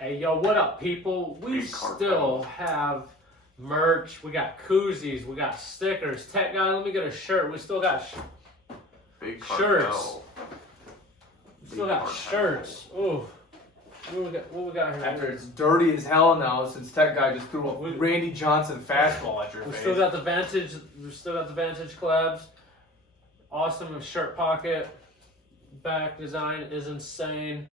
Hey, yo, what up, people? We still have merch. We got koozies. We got stickers. Tech guy, let me get a shirt. We still got shirts. We still got shirts. Ooh. What we got here? After it's dirty as hell now, since Tech Guy just threw a Randy Johnson fastball at your face. We still got the Vantage. We still got the Vantage collabs. Awesome shirt pocket. Back design is insane.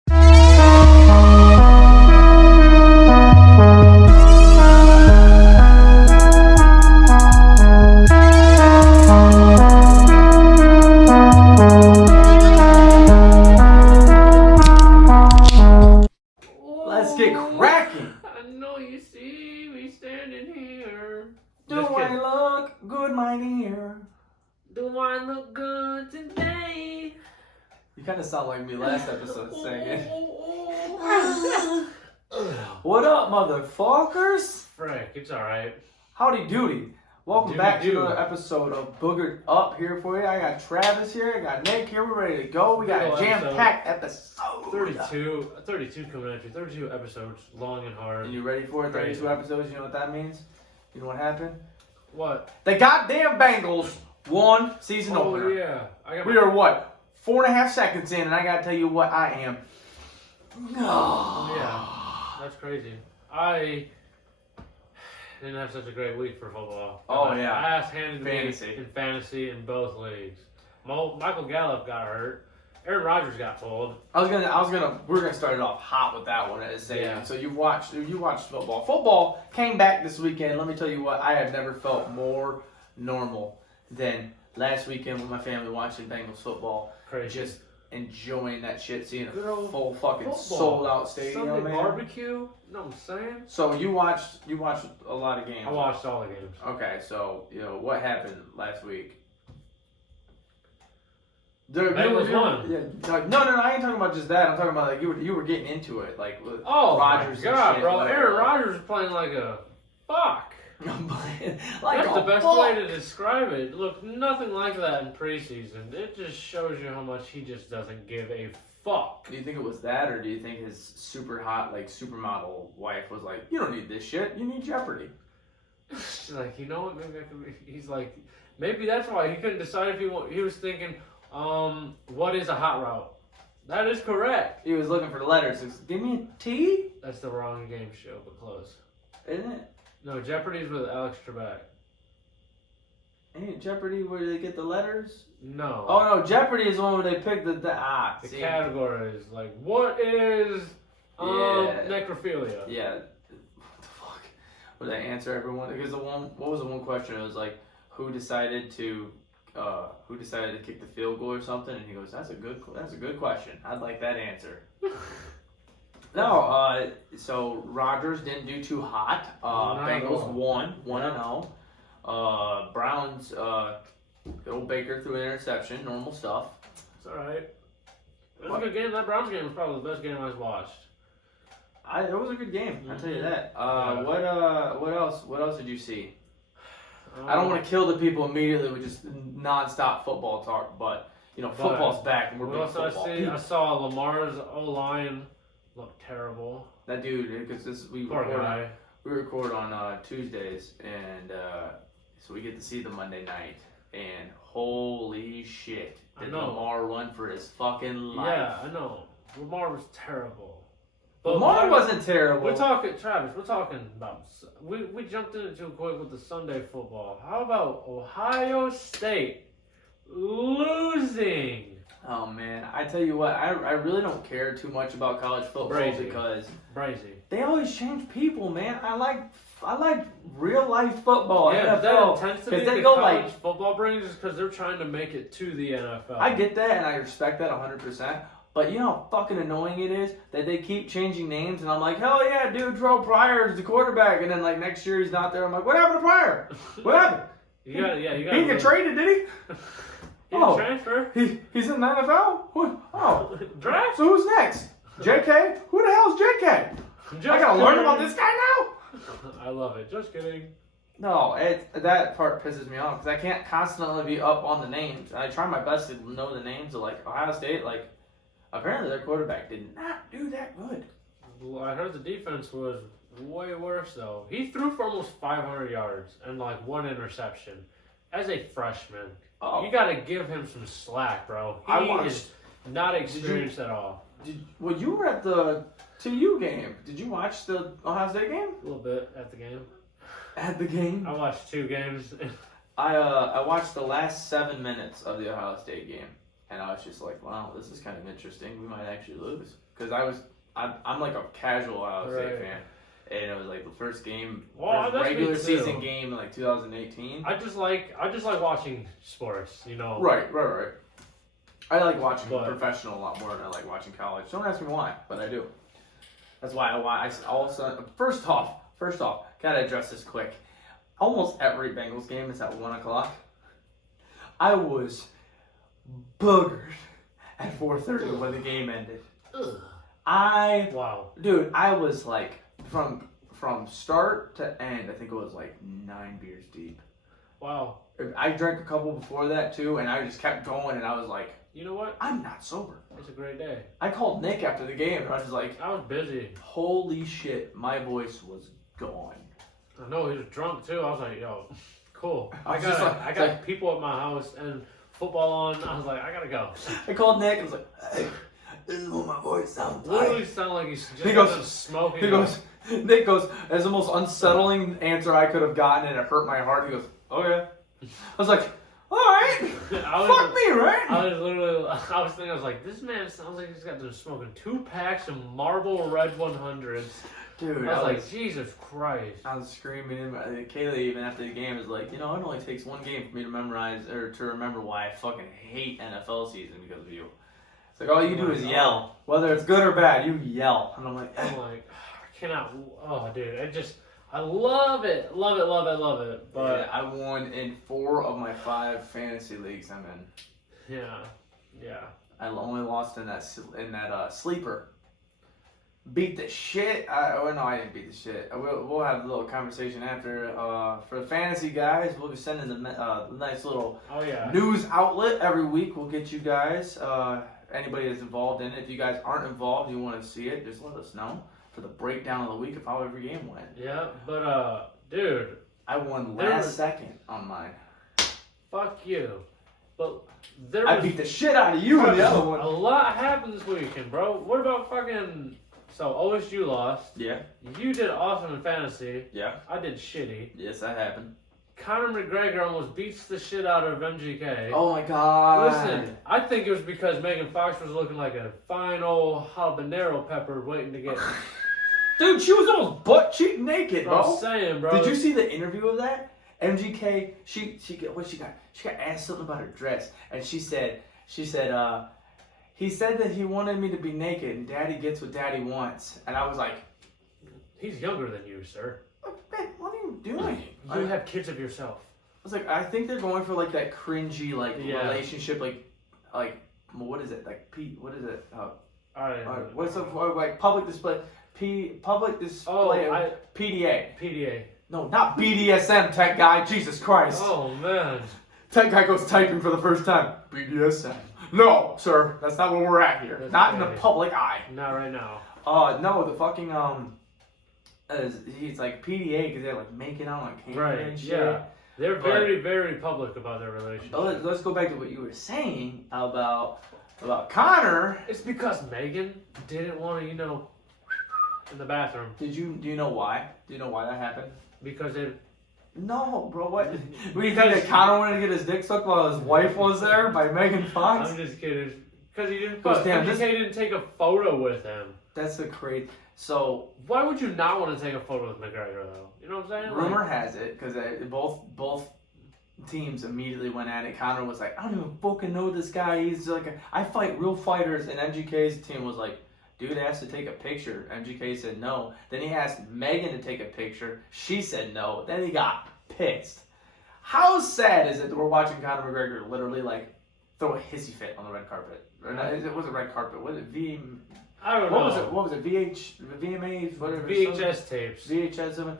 Let's get cracking. I know you see me standing here. Do I look good, my dear? Do I look good today? You kind of sound like me last episode singing. What up, motherfuckers? Frank, it's alright. Howdy doody. Welcome back to another episode of Boogered Up here for you. I got Travis here, I got Nick here, we're ready to go. We got a jam-packed episode. 32 coming at you. 32 episodes, long and hard. And you ready for it? 32 episodes, you know what that means? You know what happened? What? The goddamn Bengals won season opener. Oh, yeah. We are what? 4.5 seconds in, and I gotta tell you what I am. Yeah, that's crazy. I didn't have such a great week for football. Yeah. Ass-handed in fantasy in both leagues. Michael Gallup got hurt. Aaron Rodgers got pulled. We're gonna start it off hot with that one. So you watched football. Football came back this weekend. Let me tell you what, I have never felt more normal than last weekend with my family watching Bengals football. Crazy. Just enjoying that shit, seeing a full fucking football. sold out stadium, Sunday man. barbecue. You know what I'm saying? So you watched a lot of games. I watched all the games. Okay, so what happened last week? Bengals won. Yeah, no, I ain't talking about just that. I'm talking about like you were getting into it, like with Rodgers. Oh my god, and shit, bro! whatever. Aaron Rodgers is playing like a fuck. Like That's the best way to describe it. Look, nothing like that in preseason. It just shows you how much he just doesn't give a fuck. Do you think it was that, or do you think his super hot, like supermodel wife was like, "You don't need this shit. You need Jeopardy." Like, you know what? Maybe he's like, maybe that's why he couldn't decide if he was thinking, what is a hot route? That is correct. He was looking for the letters. Give me a T. That's the wrong game show, but close. Isn't it? No, Jeopardy's with Alex Trebek. Ain't Jeopardy where they get the letters? No. Oh no, Jeopardy is the one where they pick the category is like, what is necrophilia? Yeah. What the fuck? Would they answer everyone? Because what was the one question? It was like, who decided to kick the field goal or something? And he goes, that's a good question. I'd like that answer. No, so Rodgers didn't do too hot. Bengals won 1-0. Browns, old Baker threw an interception, normal stuff. It's alright. It was a good game. That Browns game was probably the best game I've watched. It was a good game, I'll tell you that. What else did you see? I don't want to kill the people immediately with just non-stop football talk, but football's back and we're big football. I saw Lamar's O-line look terrible. That dude, because we record on Tuesdays, and so we get to see the Monday night, and holy shit, did Lamar run for his fucking life? Yeah, I know. Lamar was terrible. But Lamar wasn't terrible. We're talking about. We jumped in too quick with the Sunday football. How about Ohio State losing? Oh man, I tell you what, I really don't care too much about college football because they always change people, man. I like real life football. Yeah, NFL, that intensity that college football brings is because they're trying to make it to the NFL. I get that and I respect that 100%. But you know how fucking annoying it is that they keep changing names, and I'm like, hell yeah, dude, Terrell Pryor is the quarterback, and then like next year he's not there. I'm like, what happened to Pryor? What happened? He didn't get traded, did he? He didn't transfer. He's in the NFL? Oh. Draft? So who's next? JK? Who the hell's JK? I gotta learn about this guy now? I love it. Just kidding. No, that part pisses me off because I can't constantly be up on the names. I try my best to know the names of like Ohio State. Like apparently their quarterback did not do that good. I heard the defense was way worse though. He threw for almost 500 yards and like 1 interception as a freshman. Oh. You got to give him some slack, bro. He is not experienced at all. Well, you were at the 2U game. Did you watch the Ohio State game? A little bit at the game. At the game? I watched 2 games. I watched the last 7 minutes of the Ohio State game, and I was just like, wow, this is kind of interesting. We might actually lose. Because I'm like a casual Ohio State fan. And it was like the first game, regular season game in like 2018. I just like watching sports, you know. Right. I like watching professional a lot more than I like watching college. Don't ask me why, but I do. That's why I all of a sudden. First off, gotta address this quick. Almost every Bengals game is at 1 o'clock. I was boogered at 4:30 when the game ended. Ugh. Dude, I was like from start to end. I think it was like 9 beers deep. Wow. I drank a couple before that too, and I just kept going. And I was like, you know what? I'm not sober. It's a great day. I called Nick after the game, and I was just like, I was busy. Holy shit, my voice was gone. I know he was drunk too. I was like, yo, cool. I was got people at my house and football on. I was like, I gotta go. I called Nick. I was like, hey, this is what my voice sounds like. Literally sound like he's just smoking. Nick goes, that's the most unsettling answer I could have gotten, and it hurt my heart. He goes, okay. I was like, all right. Fuck me, right? I was thinking, I was like, this man sounds like he's got them smoking 2 packs of Marlboro Red 100s. Dude, I was like, Jesus Christ. I was screaming. Kayla, even after the game, was like, it only takes 1 game for me to memorize or to remember why I fucking hate NFL season because of you. It's like, all you do is yell. Whether it's good or bad, you yell. And I'm like, I cannot. Oh, dude. I love it. But yeah, I won in 4 of my 5 fantasy leagues I'm in. Yeah. I only lost in that sleeper. Beat the shit. No, I didn't beat the shit. We'll have a little conversation after. For the fantasy guys, we'll be sending the nice little news outlet every week. We'll get you guys. Anybody that's involved in it. If you guys aren't involved, you want to see it, just let us know for the breakdown of the week of how every game went. Yeah, but dude, I won last second on mine. Fuck you. But I beat the shit out of you in the other one. A lot happened this weekend, bro. What about fucking? So OSU lost. Yeah. You did awesome in fantasy. Yeah. I did shitty. Yes, that happened. Conor McGregor almost beats the shit out of MGK. Oh my god. Listen, I think it was because Megan Fox was looking like a fine old habanero pepper waiting to get. Dude, she was almost butt cheek naked, bro. I'm saying, bro. Did you see the interview of that? MGK, she got asked something about her dress, and she said, he said that he wanted me to be naked, and Daddy gets what Daddy wants, and I was like, he's younger than you, sir. Man, what are you doing? You have kids of yourself. I was like, I think they're going for like that cringy relationship, like what is it? Like what is it? What's the like public display? Public display. PDA. PDA. No, not BDSM, tech guy. Jesus Christ. Oh man. Tech guy goes typing for the first time. BDSM. No, sir, that's not where we're at here. That's not okay. In the public eye. Not right now. No, the fucking he's like PDA because they're like making out on camera and shit. Yeah. They're very, very public about their relationship. Let's go back to what you were saying about Connor. It's because Megan didn't want to, in the bathroom. Do you know why? Do you know why that happened? Because it. No, bro. What? What do you think that Connor wanted to get his dick sucked while his wife was there by Megan Fox? I'm just kidding. Because he didn't. He didn't take a photo with him. That's the crazy. So why would you not want to take a photo with McGregor though? You know what I'm saying? Rumor has it because both teams immediately went at it. Connor was like, I don't even fucking know this guy. He's like, I fight real fighters, and MGK's team was like, dude asked to take a picture. MGK said no. Then he asked Megan to take a picture. She said no. Then he got pissed. How sad is it that we're watching Conor McGregor literally like throw a hissy fit on the red carpet? Or not, it wasn't red carpet. Was it I don't know. What was it? VMAs? Whatever. VHS tapes. VHS.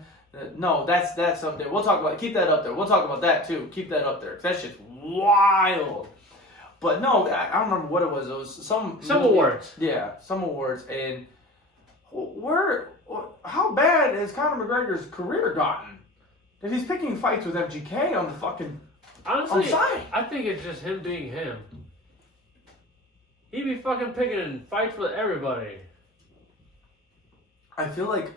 No, that's something. We'll talk about. Keep that up there. We'll talk about that too. Keep that up there. That shit's wild. But no, I don't remember what it was. It was some awards. Yeah, some awards. And how bad has Conor McGregor's career gotten? If he's picking fights with MGK on the fucking Honestly, side. I think it's just him being him. He be fucking picking fights with everybody. I feel like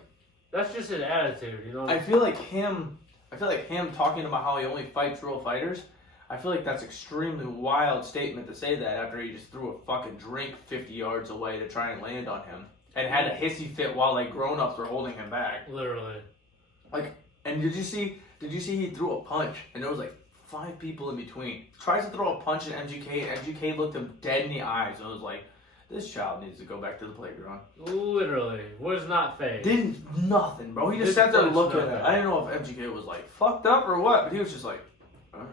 that's just his attitude, you know. I feel like him talking about how he only fights real fighters. I feel like that's extremely wild statement to say that after he just threw a fucking drink 50 yards away to try and land on him and had a hissy fit while like grown-ups were holding him back. Literally. Like, and did you see he threw a punch and there was like 5 people in between. Tries to throw a punch at MGK and MGK looked him dead in the eyes and was like, this child needs to go back to the playground. Literally. Was not fake. Nothing, bro. He just sat there looking at it. I didn't know if MGK was like fucked up or what, but he was just like, alright.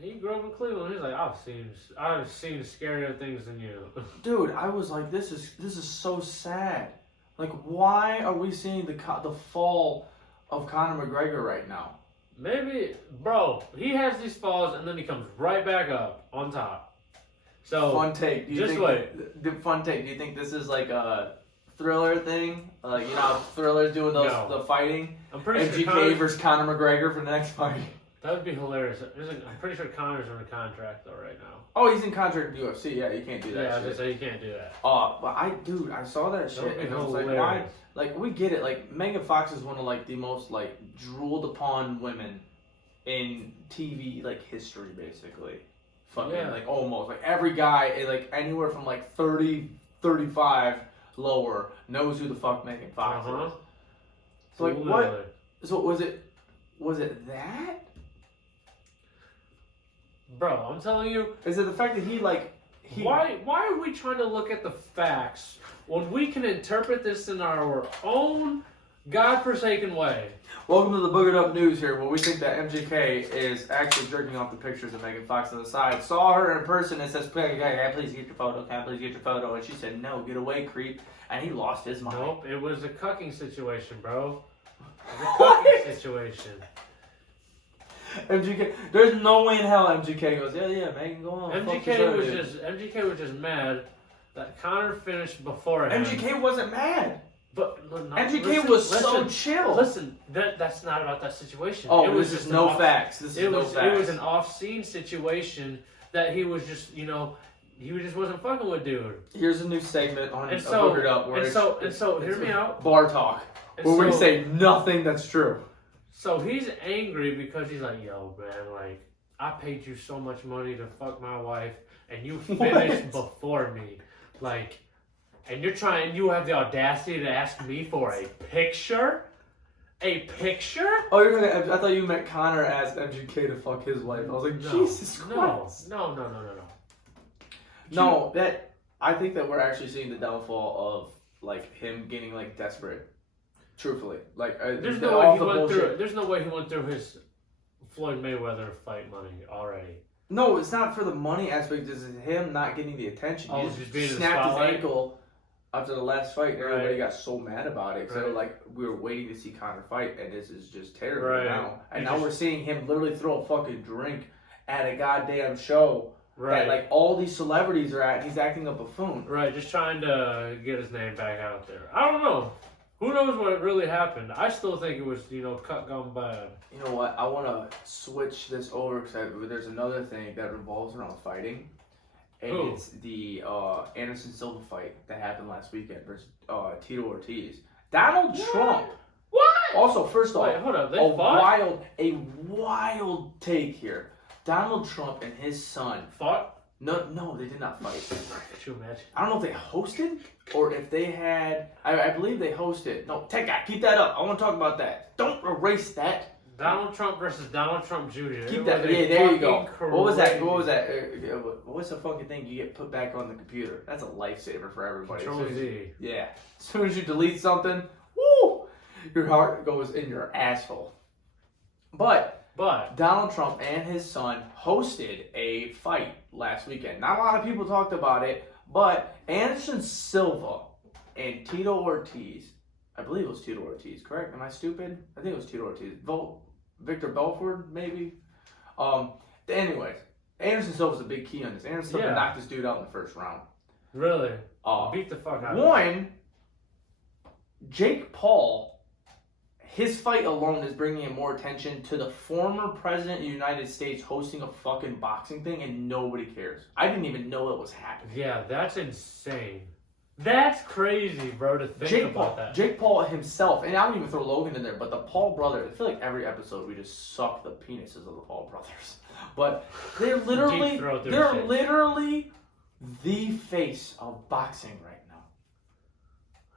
He grew up in Cleveland. He's like, I've seen scarier things than you. Dude, I was like, this is so sad. Like, why are we seeing the fall of Conor McGregor right now? Maybe, bro, he has these falls and then he comes right back up on top. So fun take. wait. Fun take. Do you think this is like a Thriller thing? You know how Thriller's doing the fighting? I'm pretty MGK sure versus Conor McGregor for the next fight. That would be hilarious. I'm pretty sure Conor's under contract though right now. Oh, he's in contract with UFC. Yeah, you can't do that. Yeah, I was shit. gonna say you can't do that. But I saw that shit and I was like, why? Like, we get it. Like, Megan Fox is one of like the most like drooled upon women in TV like history, basically. Fucking like almost like every guy like anywhere from like 30, 35 lower knows who the fuck Megan Fox is. So like what? So was it that? Bro, I'm telling you. Is it the fact that he Why are we trying to look at the facts when we can interpret this in our own godforsaken way? Welcome to the Boogered Up News here, where we think that MGK is actually jerking off the pictures of Megan Fox on the side. Saw her in person and says, "Can I please get your photo? Can I please get your photo?" And she said, "No, get away, creep." And he lost his mind. Nope, it was a cucking situation, bro. It was a cucking situation. MGK, there's no way in hell MGK goes, yeah, Megan, go on. MGK was just mad that Conor finished before him. MGK wasn't mad. But MGK was so chill. Listen, that's not about that situation. Oh, it was just no facts. It was an off-scene situation that he was just, he just wasn't fucking with dude. Here's a new segment on Boogered Up. Hear me out. Bar talk. Where we say nothing that's true. So he's angry because he's like, yo, man, like, I paid you so much money to fuck my wife, and you finished before me. Like, and you have the audacity to ask me for a picture? A picture? Oh, I thought you meant Conor asked MGK to fuck his wife. I was like, Jesus Christ. No. No, I think that we're actually seeing the downfall of, like, him getting, like, desperate. Truthfully, like there's no way he went through his Floyd Mayweather fight money already. No, it's not for the money aspect. It's him not getting the attention. Oh, he just being snapped his ankle after the last fight, and everybody Right. got so mad about it. So like we were waiting to see Conor fight, and this is just terrible Right. now. And now we're seeing him literally throw a fucking drink at a goddamn show that like all these celebrities are at. He's acting a buffoon. Right, just trying to get his name back out there. I don't know. Who knows what really happened? I still think it was, cut gone bad. You know what? I want to switch this over because there's another thing that revolves around fighting. And it's the Anderson Silva fight that happened last weekend versus Tito Ortiz. Donald Trump. What? Also, first off, hold up. They fought? a wild take here. Donald Trump and his son fought? No, they did not fight. Could you imagine? I don't know if they hosted or if they had. I believe they hosted. No, tech guy, keep that up. I want to talk about that. Don't erase that. Donald Trump versus Donald Trump Jr. Keep that. Yeah, there you go. What was that? What's the fucking thing you get put back on the computer? That's a lifesaver for everybody. Control Z. Yeah. As soon as you delete something, woo, your heart goes in your asshole. But Donald Trump and his son hosted a fight last weekend. Not a lot of people talked about it, but Anderson Silva and Tito Ortiz, I believe it was Tito Ortiz, correct? Am I stupid? I think it was Tito Ortiz. Victor Belford, maybe? Anyways, Anderson Silva's a big key on this. Anderson Silva knocked this dude out in the first round. Really? Beat the fuck out of him. One, Jake Paul, his fight alone is bringing in more attention to the former president of the United States hosting a fucking boxing thing, and nobody cares. I didn't even know it was happening. Yeah, that's insane. That's crazy, bro, to think about that. Jake Paul himself, and I don't even throw Logan in there, but the Paul brothers, I feel like every episode we just suck the penises of the Paul brothers. But they're literally the face of boxing right now.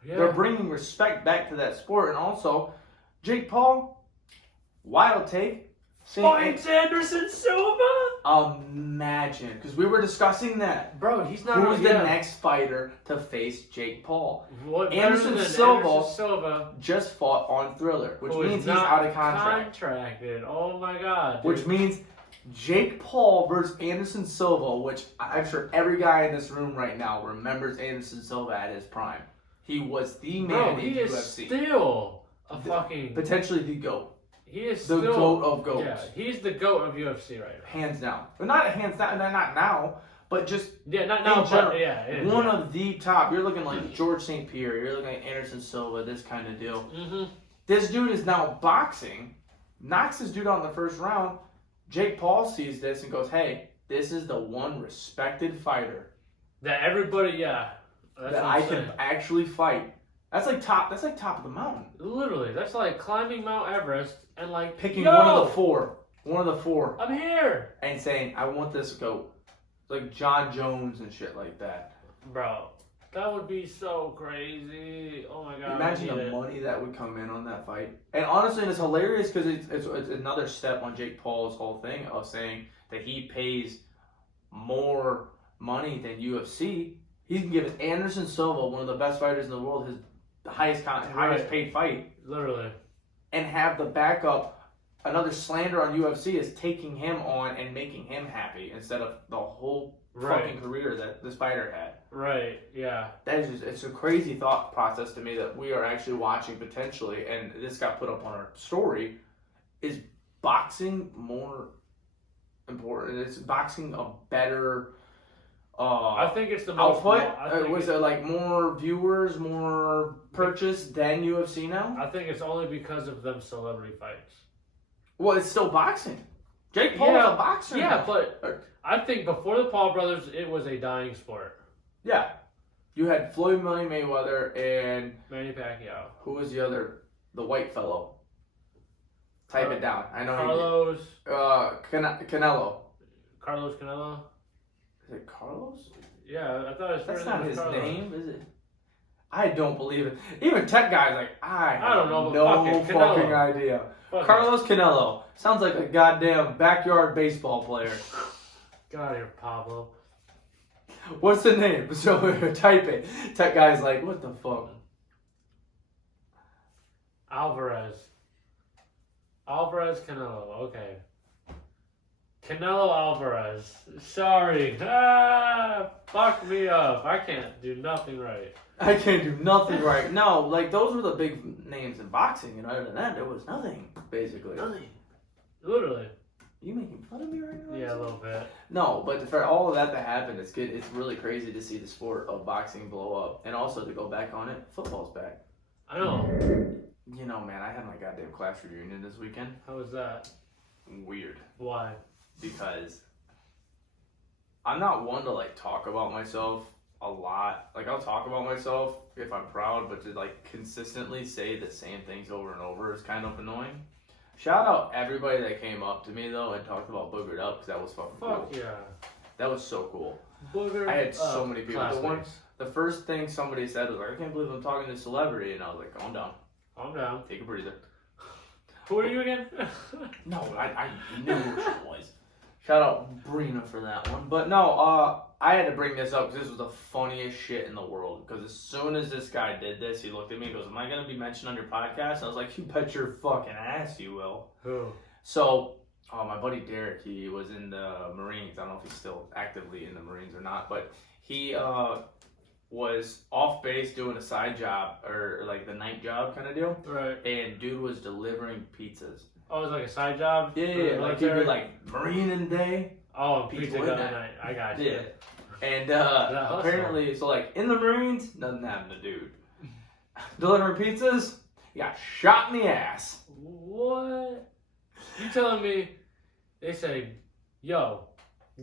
Yeah. They're bringing respect back to that sport, and also, Jake Paul, wild take. Fights Anderson Silva? Imagine, because we were discussing that. Bro, he's not. Who's the next fighter to face Jake Paul? Anderson Silva just fought on Thriller, which means he's out of contracted. Oh my god. Dude. Which means Jake Paul versus Anderson Silva, which I'm sure every guy in this room right now remembers Anderson Silva at his prime. He was the man in UFC. He is still a fucking potentially the GOAT. He is the GOAT of GOATs. Yeah, he's the GOAT of UFC right now. Hands down. But not hands down, not now, but just not now, but one of the top. You're looking like George St. Pierre, you're looking like Anderson Silva, this kind of deal. Mm-hmm. This dude is now boxing, knocks this dude out in the first round. Jake Paul sees this and goes, hey, this is the one respected fighter that everybody, that I can actually fight. That's like top of the mountain. Literally, that's like climbing Mount Everest and like picking one of the four. I'm here. And saying, I want this GOAT. Like John Jones and shit like that. Bro, that would be so crazy. Oh my god. Imagine the money that would come in on that fight. And honestly, it's hilarious because it's another step on Jake Paul's whole thing of saying that he pays more money than UFC. He can give Anderson Silva, one of the best fighters in the world, his highest paid fight. Literally. And have the backup. Another slander on UFC is taking him on and making him happy instead of the whole fucking career that this fighter had. Right, yeah. That is it's a crazy thought process to me that we are actually watching potentially, and this got put up on our story. Is boxing more important? Is boxing a better I think it's the most output? Was it like more viewers, more purchase than UFC now? I think it's only because of them celebrity fights. Well, it's still boxing. Jake Paul is a boxer. Yeah, but I think before the Paul brothers, it was a dying sport. Yeah. You had Floyd Mayweather and Manny Pacquiao. Who was the other? The white fellow. Type it down. I know. Carlos. Canelo. Carlos Canelo. Is it Carlos? Yeah, I thought it was. That's not his name, is it? I don't believe it. Even tech guys like I don't know. No fucking idea. Carlos Canelo sounds like a goddamn backyard baseball player. Get out of here, Pablo. What's the name? So type it. Tech guy's like, what the fuck? Alvarez Canelo. Okay. Canelo Alvarez. Sorry. Fuck me up. I can't do nothing right. I can't do nothing right. No, like those were the big names in boxing, and other than that, there was nothing, basically. Nothing. Literally. Are you making fun of me right now? Yeah, a little bit. No, but for all of that to happen, it's good. It's really crazy to see the sport of boxing blow up, and also to go back on it. Football's back. I know. You know, man, I had my goddamn class reunion this weekend. How was that? Weird. Why? Because I'm not one to like talk about myself a lot. Like I'll talk about myself if I'm proud, but to like consistently say the same things over and over is kind of annoying. Shout out everybody that came up to me though and talked about Boogered Up because that was fucking cool. Yeah. That was so cool. Boogered I had so many people. Classmates. The first thing somebody said was like, I can't believe I'm talking to a celebrity, and I was like, calm down. Calm down. Take a breather. Who are you again? No, I knew who she was. Shout out Brina for that one. But no, I had to bring this up because this was the funniest shit in the world. Because as soon as this guy did this, he looked at me and goes, am I going to be mentioned on your podcast? I was like, you bet your fucking ass you will. Who? So, my buddy Derek, he was in the Marines. I don't know if he's still actively in the Marines or not. But he was off base doing a side job or like the night job kind of deal. Right. And dude was delivering pizzas. Oh, it was like a side job? Yeah, like he'd be like Marine in the day. Oh, pizza at night. I got you. Yeah. And apparently, so like in the Marines, nothing happened to dude. delivering pizzas. He got shot in the ass. What? You telling me they say, yo,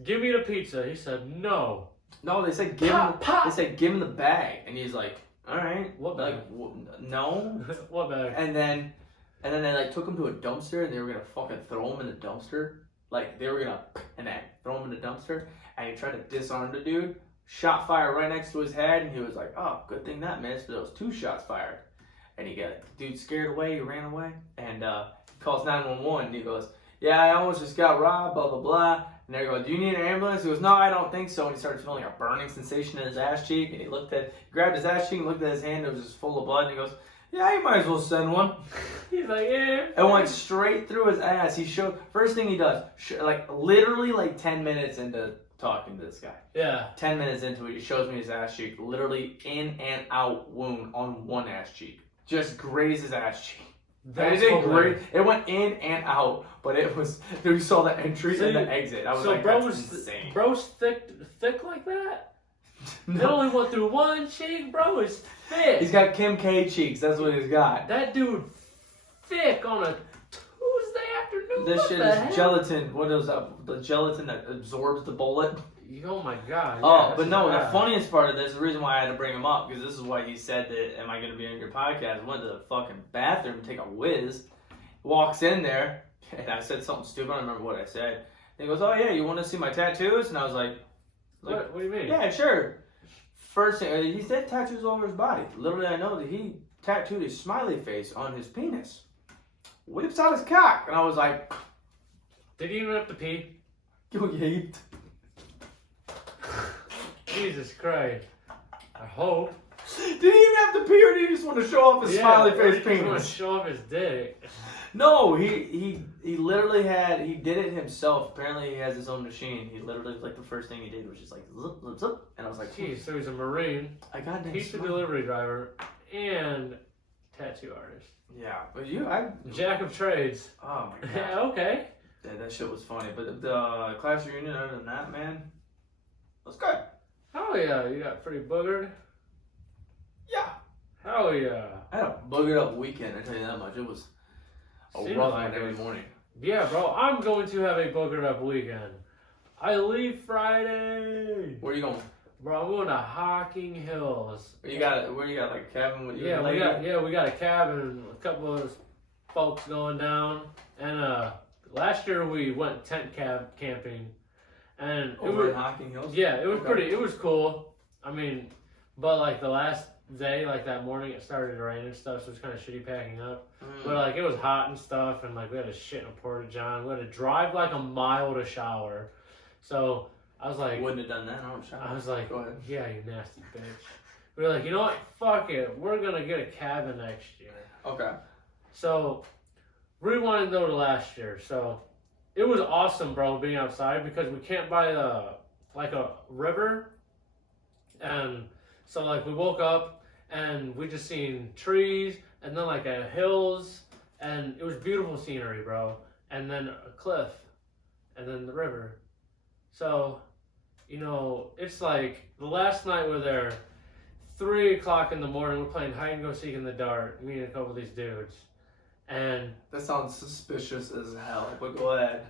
give me the pizza. He said, no. No, they said give him the bag, and he's like, all right. What bag? No. What bag? And then they like took him to a dumpster, and they were gonna fucking throw him in the dumpster. Like they were gonna throw him in the dumpster, and he tried to disarm the dude. Shot fired right next to his head, and he was like, oh, good thing that missed, but it was 2 shots fired. And he got dude scared away, he ran away, and he calls 911, and he goes, yeah, I almost just got robbed, blah, blah, blah. And they go, do you need an ambulance? He goes, no, I don't think so. And he started feeling a burning sensation in his ass cheek, and he grabbed his ass cheek and looked at his hand, it was just full of blood, and he goes, yeah, you might as well send one. He's like, yeah. It went straight through his ass. First thing he does, literally 10 minutes into talking to this guy. Yeah. 10 minutes into it, he shows me his ass cheek, literally in and out wound on one ass cheek. Just grazed his ass cheek. That's great. It went in and out, but it was. Dude, you saw the entry and the exit. I was like, that's insane. Bro's thick like that? No. It only went through one cheek, bro. Is thick. He's got Kim K cheeks. That's what he's got. That dude thick on a Tuesday afternoon. This shit is gelatin. What is that? The gelatin that absorbs the bullet. Oh my god. Oh, but no, the funniest part of this, the reason why I had to bring him up, because this is why he said that, am I going to be on your podcast? I went to the fucking bathroom to take a whiz. Walks in there, and I said something stupid. I don't remember what I said. And he goes, oh yeah, you want to see my tattoos? And I was like, what do you mean? Yeah, sure. First thing, he said tattoos all over his body. Literally, I know that he tattooed his smiley face on his penis. Whips out his cock. And I was like, did he even have to pee? You yeet. Jesus Christ. I hope. Did he even have to pee, or did he just want to show off his smiley face penis? He want to show off his dick. No, he literally he did it himself. Apparently he has his own machine. He literally, the first thing he did was just zip, zip, zip. And I was like, geez, so he's a Marine, pizza delivery driver, and tattoo artist. Yeah, but Jack of trades. Oh my god. Yeah, okay. Yeah, that shit was funny. But the class reunion, other than that, man, was good. Hell yeah, you got pretty boogered? Yeah. Hell yeah. I had a boogered up weekend, I tell you that much. It was a rough one every morning. Yeah, bro, I'm going to have a boogered up weekend. I leave Friday. Where are you going? Bro, I'm going to Hocking Hills. Where you got like a cabin with your lady? We got a cabin, a couple of folks going down. And last year we went tent camping. And over in Hocking Hills? Yeah, it was it was cool. I mean, but the last day, that morning, it started to rain and stuff, so it was kind of shitty packing up. But it was hot and stuff, and we had to shit in a porta-john. We had to drive a mile to shower. So I was like, wouldn't have done that. I don't shower. I was like, go ahead. Yeah, you nasty bitch. We were like, you know what? Fuck it. We're gonna get a cabin next year. Okay. So rewind though to last year. So it was awesome, bro, being outside because we camped by a river, and so we woke up and we just seen trees and then hills, and it was beautiful scenery, bro, and then a cliff and then the river. So it's the last night we're there, 3 o'clock in the morning, we're playing hide and go seek in the dark, me and a couple of these dudes. And that sounds suspicious as hell, but go ahead.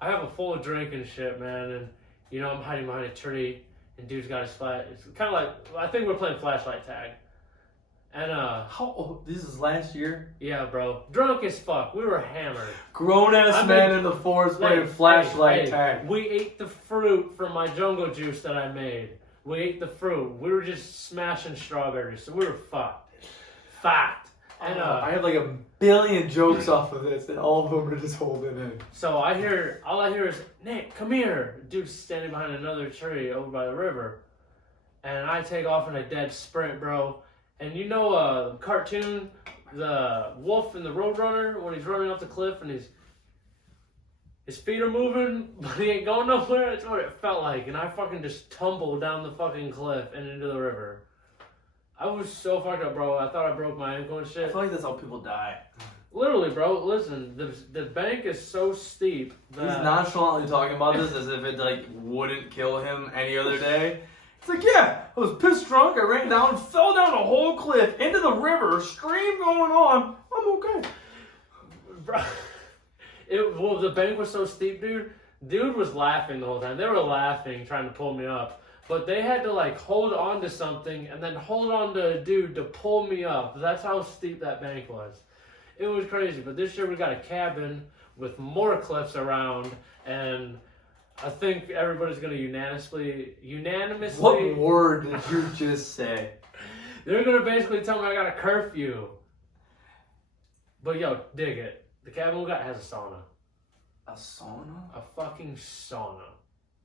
I have a full drink and shit, man, and I'm hiding behind a tree, and dude's got his flash. It's kind of I think we're playing flashlight tag. And how old? This is last year? Yeah, bro. Drunk as fuck. We were hammered. Grown ass man in the forest playing flashlight tag. We ate the fruit from my jungle juice that I made. We ate the fruit. We were just smashing strawberries, so we were fucked. Fact. And I have a billion jokes off of this, and all of them are just holding in. So all I hear is, Nick, come here. Dude's standing behind another tree over by the river. And I take off in a dead sprint, bro. And cartoon, the wolf and the roadrunner, when he's running off the cliff and his feet are moving, but he ain't going nowhere? That's what it felt like. And I fucking just tumbled down the fucking cliff and into the river. I was so fucked up, bro. I thought I broke my ankle and shit. I feel like that's how people die. Literally, bro. Listen, the bank is so steep that... He's nonchalantly talking about this as if it, wouldn't kill him any other day. It's like, yeah, I was pissed drunk. I ran down, fell down a whole cliff into the river, stream going on. I'm okay. Bro, well, the bank was so steep, dude. Dude was laughing the whole time. They were laughing, trying to pull me up. But they had to, like, hold on to something and then hold on to a dude to pull me up. That's how steep that bank was. It was crazy. But this year we got a cabin with more cliffs around, and I think everybody's going to unanimously... What word did you just say? They're going to basically tell me I got a curfew. But, yo, dig it. The cabin we got has a sauna. A sauna? A fucking sauna.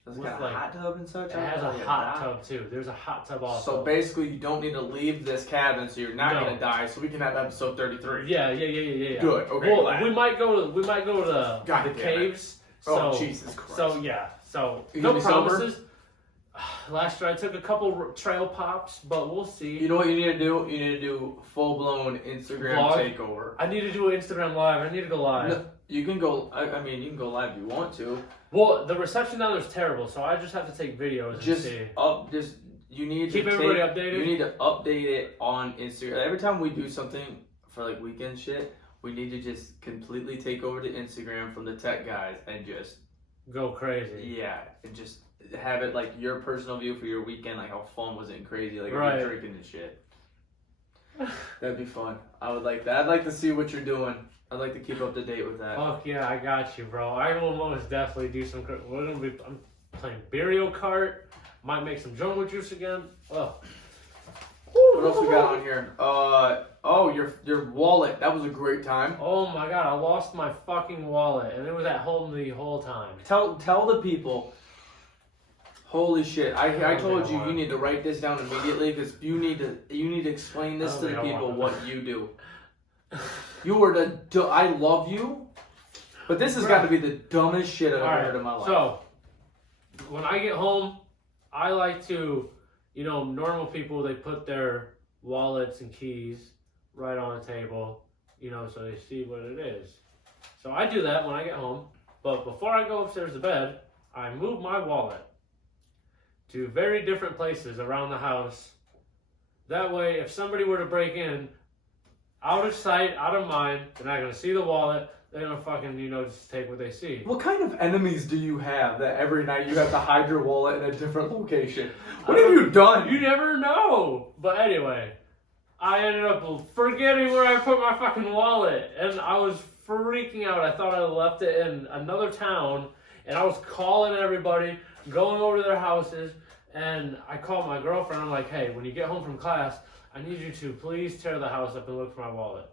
Does it got a hot tub and such? It has a hot tub too. There's a hot tub also. So basically, you don't need to leave this cabin, so you're not gonna die. So we can have episode 33. Yeah. Good. Okay. Well, we might go to the caves. Oh, Jesus Christ. So yeah. So you no promises. Last year I took a couple trail pops, but we'll see. You know what you need to do? You need to do full blown Instagram takeover. I need to do an Instagram live. I need to go live. No, you can go. I mean, you can go live if you want to. Well, the reception down there is terrible, so I just have to take videos and see. You need keep to everybody updated. You need to update it on Instagram. Every time we do something for like weekend shit, we need to just completely take over the Instagram from the tech guys and just go crazy. Yeah, and just have it like your personal view for your weekend, like how fun was it and crazy, like right. drinking and shit. That'd be fun. I would like that. I'd like to see what you're doing. I'd like to keep up to date with that. Fuck yeah, I got you, bro. I will most definitely do some. I'm playing Burial Kart. Might make some jungle juice again. Oh. What else we got on here? Your wallet. That was a great time. Oh my god, I lost my fucking wallet, and it was at home the whole time. Tell the people. Holy shit! I told you need to write this down immediately because you need to explain this to the people what you do. You were I love you, but this has got to be the dumbest shit I've ever heard in my life. So, when I get home, I like to, normal people, they put their wallets and keys right on the table, so they see what it is. So I do that when I get home, but before I go upstairs to bed, I move my wallet to very different places around the house. That way, if somebody were to break in, out of sight, out of mind, they're not going to see the wallet. They're going to fucking, just take what they see. What kind of enemies do you have that every night you have to hide your wallet in a different location? What have you done? You never know. But anyway, I ended up forgetting where I put my fucking wallet. And I was freaking out. I thought I left it in another town. And I was calling everybody, going over to their houses. And I called my girlfriend. I'm like, hey, when you get home from class, I need you to please tear the house up and look for my wallet.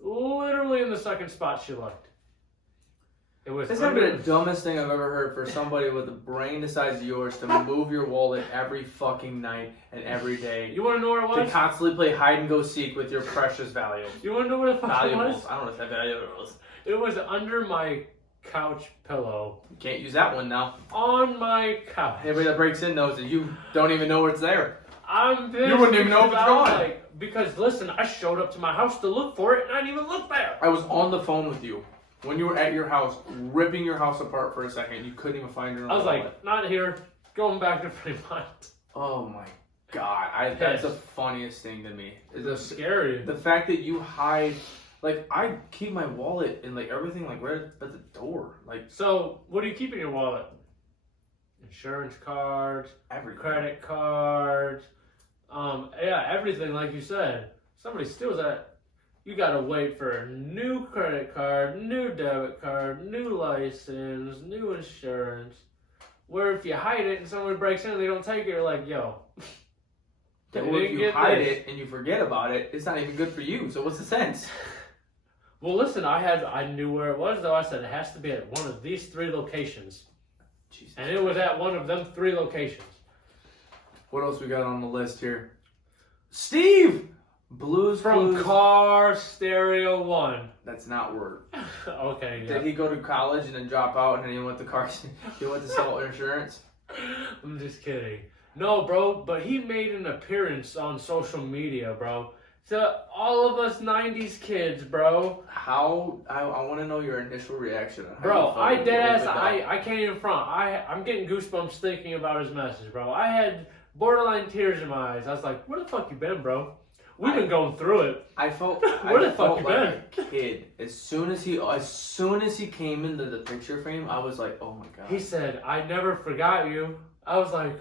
Literally in the second spot she looked. It was. This has been the dumbest thing I've ever heard for somebody with a brain the size of yours to move your wallet every fucking night and every day. You want to know where it was? To constantly play hide and go seek with your precious valuables. You want to know where the fuck it was? I don't know if that valuables. It was under my couch pillow. You can't use that one now. On my couch. Everybody that breaks in knows that you don't even know it's there. I'm pissed. You wouldn't even know if it's gone. Because listen, I showed up to my house to look for it and I didn't even look there. I was on the phone with you when you were at your house, ripping your house apart for a second. You couldn't even find your own wallet. Like, not here. Going back to Fremont. Oh my god. That's the funniest thing to me. It's scary. The fact that you hide, I keep my wallet and everything right at the door. So, what do you keep in your wallet? Insurance cards, credit cards, everything like you said. Somebody steals that, you gotta wait for a new credit card, new debit card, new license, new insurance. Where if you hide it and somebody breaks in and they don't take it, you're like, yo. Or if you hide it and you forget about it, it's not even good for you. So what's the sense? Well, listen, I knew where it was though. I said it has to be at one of these 3 locations. Jesus. And it was at one of them 3 locations. What else we got on the list here? Steve! Blues from Car Stereo 1. That's not word. Okay, yeah. Did he go to college and then drop out and then he went to sell insurance? I'm just kidding. No, bro, but he made an appearance on social media, bro. To all of us 90s kids, bro. How? I want to know your initial reaction. Bro, I can't even front. I'm getting goosebumps thinking about his message, bro. I had borderline tears in my eyes. I was like, where the fuck you been, bro? We've been going through it. I felt Where the fuck you like a kid. As soon as he came into the picture frame, I was like, oh my god. He said, I never forgot you. I was like,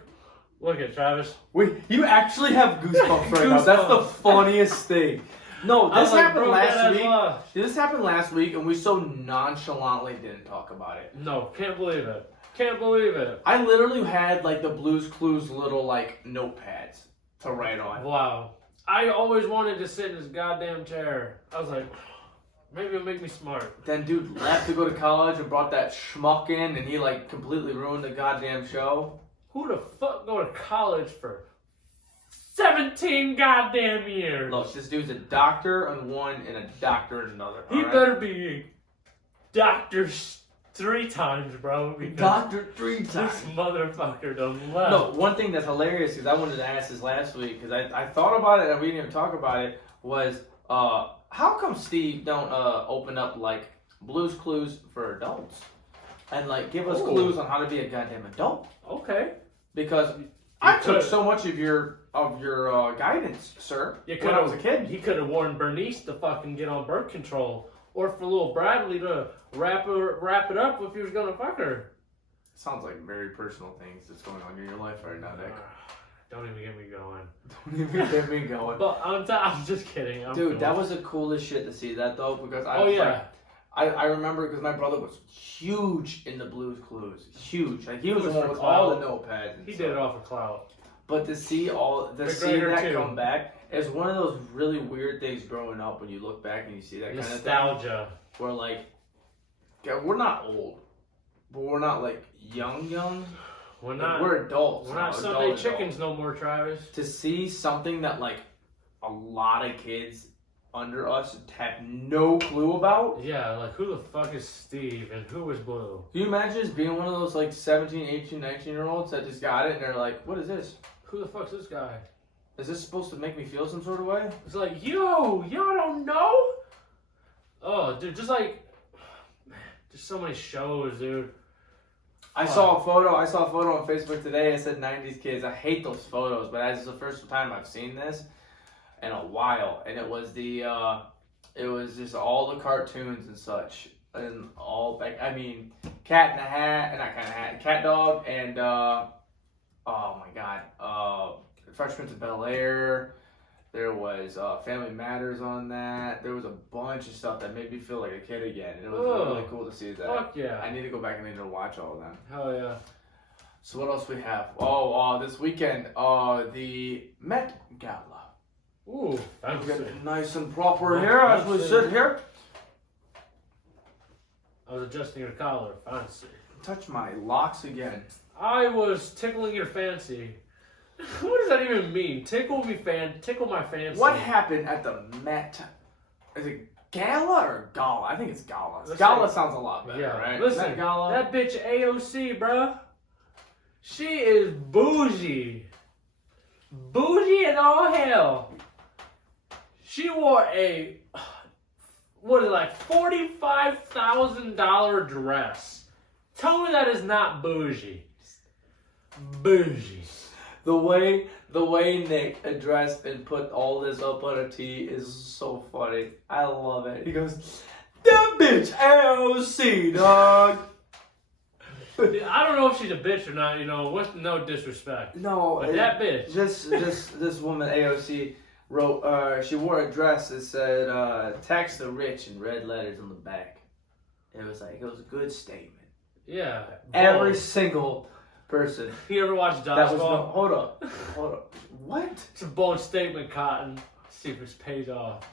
look at Travis. Wait, you actually have goosebumps right now. That's the funniest thing. No, this happened last week. This happened last week, and we so nonchalantly didn't talk about it. No, can't believe it. Can't believe it. I literally had like the Blue's Clues little like notepads to write on. Wow. I always wanted to sit in this goddamn chair. I was like, maybe it'll make me smart. Then dude left to go to college and brought that schmuck in, and he like completely ruined the goddamn show. Who the fuck go to college for 17 goddamn years? Look, this dude's a doctor on one and a doctor in another. He better be doctor 3 times, bro. Doctor 3 times. This motherfucker done left. No, one thing that's hilarious, because I wanted to ask this last week, because I thought about it and we didn't even talk about it, was how come Steve don't open up like Blue's Clues for adults? And like give us clues on how to be a goddamn adult. Okay. Because I took so much of your guidance, sir, when I was a kid. He could have warned Bernice to fucking get on birth control. Or for little Bradley to wrap it up if he was gonna fuck her. Sounds like very personal things that's going on in your life right now, Nick. Don't even get me going. Don't even get me going. But I'm just kidding. Dude, that was the coolest shit to see that though, because I remember because my brother was huge in the Blue's Clues. Huge. Like he was the one with all the notepads and He stuff. did it off of clout. But to see McGregor that too. come back is one of those really weird things growing up when you look back and you see that kind of thing. Nostalgia. Where like, yeah, we're not old, but we're not like young. We're Like, not. we're adults. We're now, not Sunday chickens no more, Travis. To see something that like a lot of kids under us have no clue about. Yeah, like who the fuck is Steve and who is Blue? Can you imagine just being one of those like 17, 18, 19-year-olds that just got it and they're like, what is this? Who the fuck's this guy? Is this supposed to make me feel some sort of way? It's like, yo, y'all don't know? Oh, dude, just so many shows, dude. I saw a photo on Facebook today. It said 90s kids. I hate those photos, but it's the first time I've seen this in a while. And it was just all the cartoons and such. And all, like, I mean, Cat Dog and, oh my God, Fresh Prince of Bel-Air. There was Family Matters on that. There was a bunch of stuff that made me feel like a kid again. And it was really cool to see that. Fuck yeah. I need to go back and I need to watch all of them. Hell yeah. So what else we have? This weekend, the Met Gala. Ooh, fancy. Get it nice and proper here as we sit here. I was adjusting your collar. Fancy. Touch my locks again. I was tickling your fancy. What does that even mean? Tickle my fancy. What happened at the Met? Is it Gala or Gala? I think it's Gala. Let's Gala say, sounds a lot better, yeah. right? Listen, Met Gala. that bitch AOC, bruh. She is bougie. Bougie and all hell. She wore a, $45,000 dress. Tell me that is not bougie. Bougie. The way Nick addressed and put all this up on a tee is so funny. I love it. He goes, that bitch AOC, dog. I don't know if she's a bitch or not, with no disrespect. No, but that bitch. This woman AOC wrote. She wore a dress that said "Tax the rich" in red letters on the back. It was a good statement. Yeah. Every single person. You ever watch Dodgeball? Hold up. What? It's a bold statement, Cotton. See if it's paid off.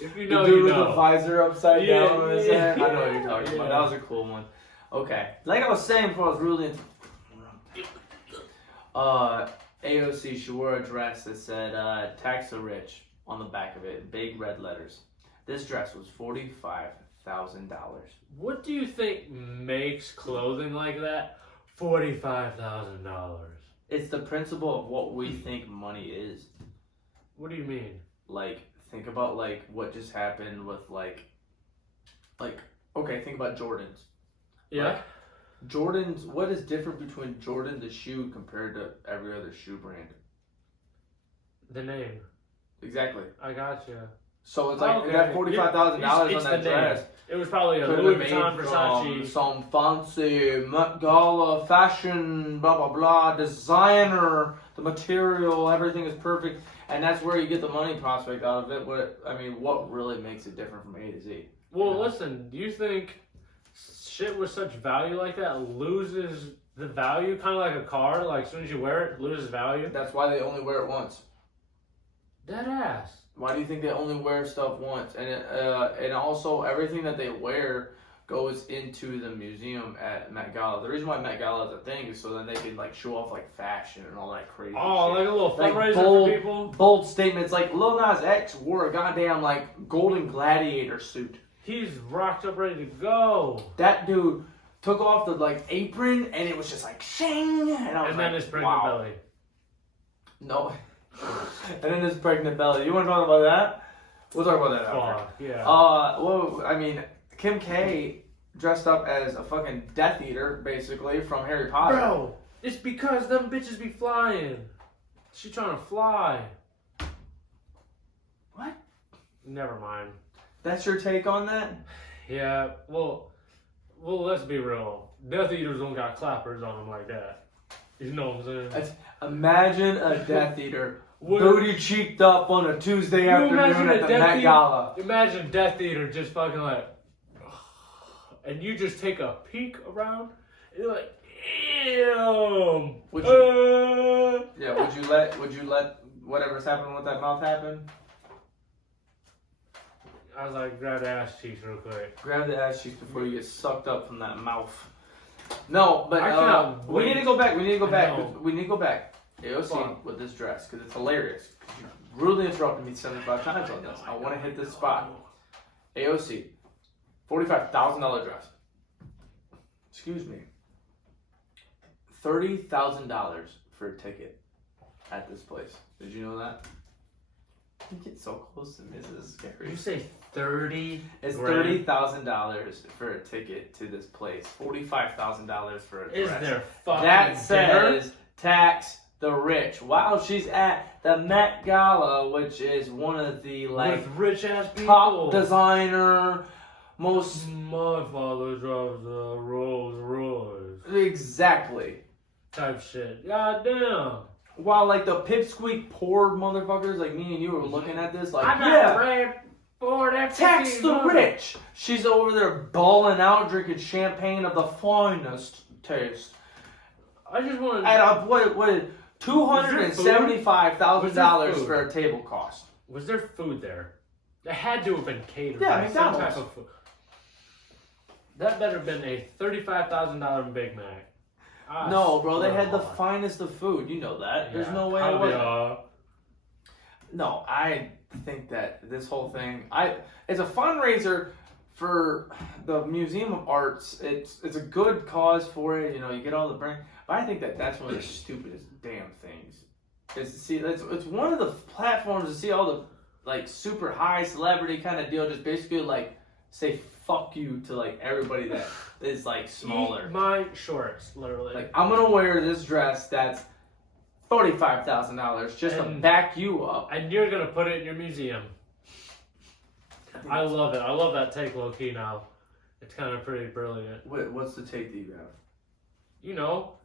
If you know, the dude you with know. the visor upside down on his head. Yeah. I know what you're talking about. That was a cool one. Okay. Like I was saying before I was really into AOC, she wore a dress that said "Tax the rich" on the back of it, big red letters. This dress was $45,000. What do you think makes clothing like that $45,000? It's the principle of what we think money is. What do you mean? Like, think about like what just happened with like okay, think about Jordans. Yeah. Jordan's. What is different between Jordan the shoe compared to every other shoe brand? The name. Exactly. I got you. So it's like that $45,000 on that dress. It was probably a Could Louis have been Vuitton, made Versace. from some fancy Met Gala fashion, blah blah blah, designer. The material, everything is perfect, and that's where you get the money prospect out of it. What really makes it different from A to Z? Well, listen. Do you think shit with such value like that loses the value, kind of like a car? Like as soon as you wear it, loses value. That's why they only wear it once. Dead ass. Why do you think they only wear stuff once? And also everything that they wear goes into the museum at Met Gala. The reason why Met Gala is a thing is so then they can like show off like fashion and all that crazy shit. Like a little fundraiser bold, for people. Bold statements. Like Lil Nas X wore a goddamn like golden gladiator suit. He's rocked up, ready to go. That dude took off the like apron and it was just like shing, and I was then his pregnant belly. No. And then his pregnant belly. You want to talk about that? We'll talk about that after. Yeah. Well, I mean, Kim K dressed up as a fucking Death Eater, basically, from Harry Potter. Bro, it's because them bitches be flying. She trying to fly. What? Never mind. That's your take on that? Yeah, well, let's be real. Death Eaters don't got clappers on them like that. You know what I'm saying? Imagine a Death Eater booty cheeked up on a Tuesday afternoon at the Met Gala. Imagine Death Eater just fucking like, and you just take a peek around, and you're like, ew. Would you let whatever's happening with that mouth happen? I was like, grab the ass cheeks real quick. Grab the ass cheeks before you get sucked up from that mouth. No, but we need to go back. We need to go back. AOC with this dress because it's hilarious. You rudely interrupted me 75 times on this. I want to hit this spot. AOC, $45,000 dress. Excuse me. $30,000 for a ticket at this place. Did you know that? You get so close to me. This is scary. You say 30? It's $30,000 for a ticket to this place. $45,000 for a dress. Is there fucking that says tax the rich. Wow, she's at the Met Gala, which is one of the with rich ass people. Top designer, most. My father drives a Rolls Royce. Exactly. Type shit. God damn. While like the pipsqueak poor motherfuckers like me and you were looking at this like, I got a red Ford F-150 tax the rich. She's over there balling out, drinking champagne of the finest taste. I just want to. At a what $275,000 for a table cost. Was there food there? It had to have been catered. Yeah, by McDonald's. some type of food. That better have been a $35,000 Big Mac. No, bro, they had the finest of food. You know that. Yeah, there's no way it wasn't. No, I think that this whole thing, it's a fundraiser for the Museum of Arts. It's a good cause for it. You know, you get all the brand. But I think that that's one of the stupidest damn things. Is to see it's one of the platforms to see all the like super high celebrity kind of deal. Just basically like say fuck you to like everybody that is like smaller. Eat my shorts, literally. Like I'm gonna wear this dress that's $45,000 just to back you up, and you're gonna put it in your museum. I love it. I love that take, low key. Now, it's kind of pretty brilliant. What's the take that you have? You know,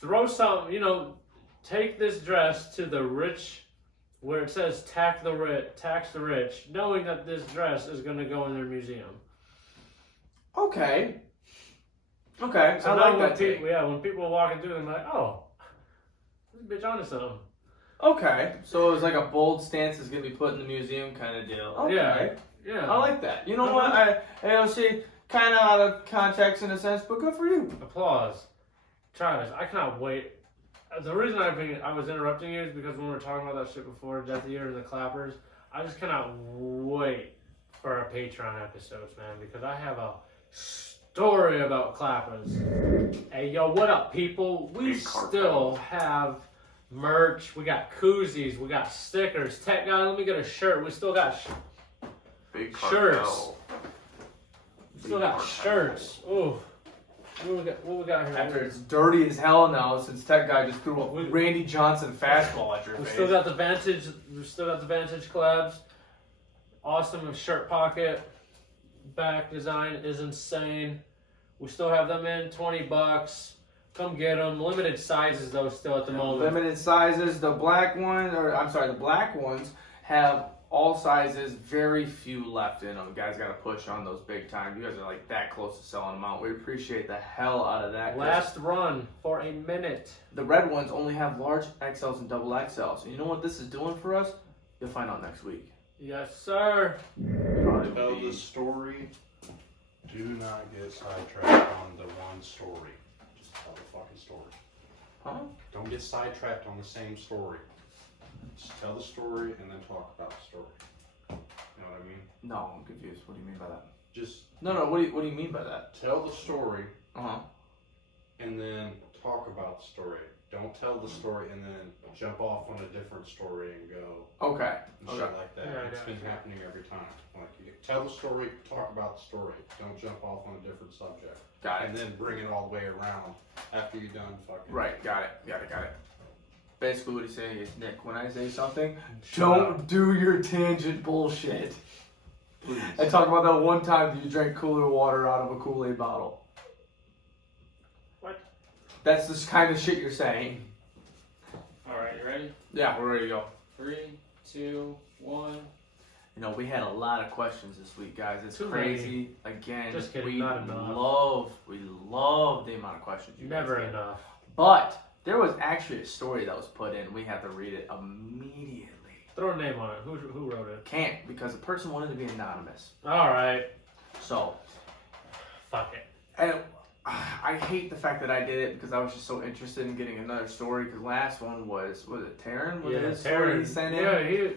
throw some. You know, take this dress to the rich, where it says tax the rich, knowing that this dress is gonna go in their museum. Okay. So I like that take. When people are walking through, they're like, oh, this bitch onto something. Okay, so it was like a bold stance is gonna be put in the museum kind of deal. Okay. Yeah. I like that. You know what? AOC kind of out of context in a sense, but good for you. Applause. Travis, I cannot wait. The reason I was interrupting you is because when we were talking about that shit before, Death Eater and the Clappers, I just cannot wait for our Patreon episodes, man, because I have a story about Clappers. Hey, yo, what up, people? We still have merch. We got koozies. We got stickers. Tech guy, let me get a shirt. We still got shirts. Still got shirts. Ooh. What we got here? After it's dirty as hell now, since Tech Guy just threw a Randy Johnson fastball at your We face. still got the Vantage. We still got the Vantage collabs. Awesome shirt pocket. Back design is insane. We still have them in $20. Come get them. Limited sizes though, still at the moment. Limited sizes. The black ones have all sizes. Very few left in them. You guys got to push on those big time. You guys are like that close to selling them out. We appreciate the hell out of that. Last run for a minute. The red ones only have large XLs and double XLs. And you know what this is doing for us? You'll find out next week. Yes, sir. Tell the story. Do not get sidetracked on the one story. Just tell the fucking story. Huh? Don't get sidetracked on the same story. Just tell the story and then talk about the story. You know what I mean? No, I'm confused. What do you mean by that? Just No. What do you mean by that? tell the story Uh-huh. and then talk about the story. Don't tell the story and then jump off on a different story and go Okay. and shit like that. Yeah, It's been happening every time. Like, you tell the story, talk about the story. Don't jump off on a different subject. Got it. And then bring it all the way around after you're done fucking. Right. Got it. Basically, what he's saying is, Nick, when I say something, Shut don't up. do your tangent bullshit. Please. And talk about that one time that you drank cooler water out of a Kool-Aid bottle. What? That's the kind of shit you're saying. All right, you ready? Yeah, we're ready to go. 3, 2, 1. You know, we had a lot of questions this week, guys. It's Too crazy. Again, Just kidding, we not enough. love the amount of questions you Never guys get. enough. But there was actually a story that was put in. We had to read it immediately. Throw a name on it. Who wrote it? Can't, because the person wanted to be anonymous. All right. So, Fuck it. and I hate the fact that I did it because I was just so interested in getting another story. Because last one was it Taryn? Was it his story he sent in? Yeah, he.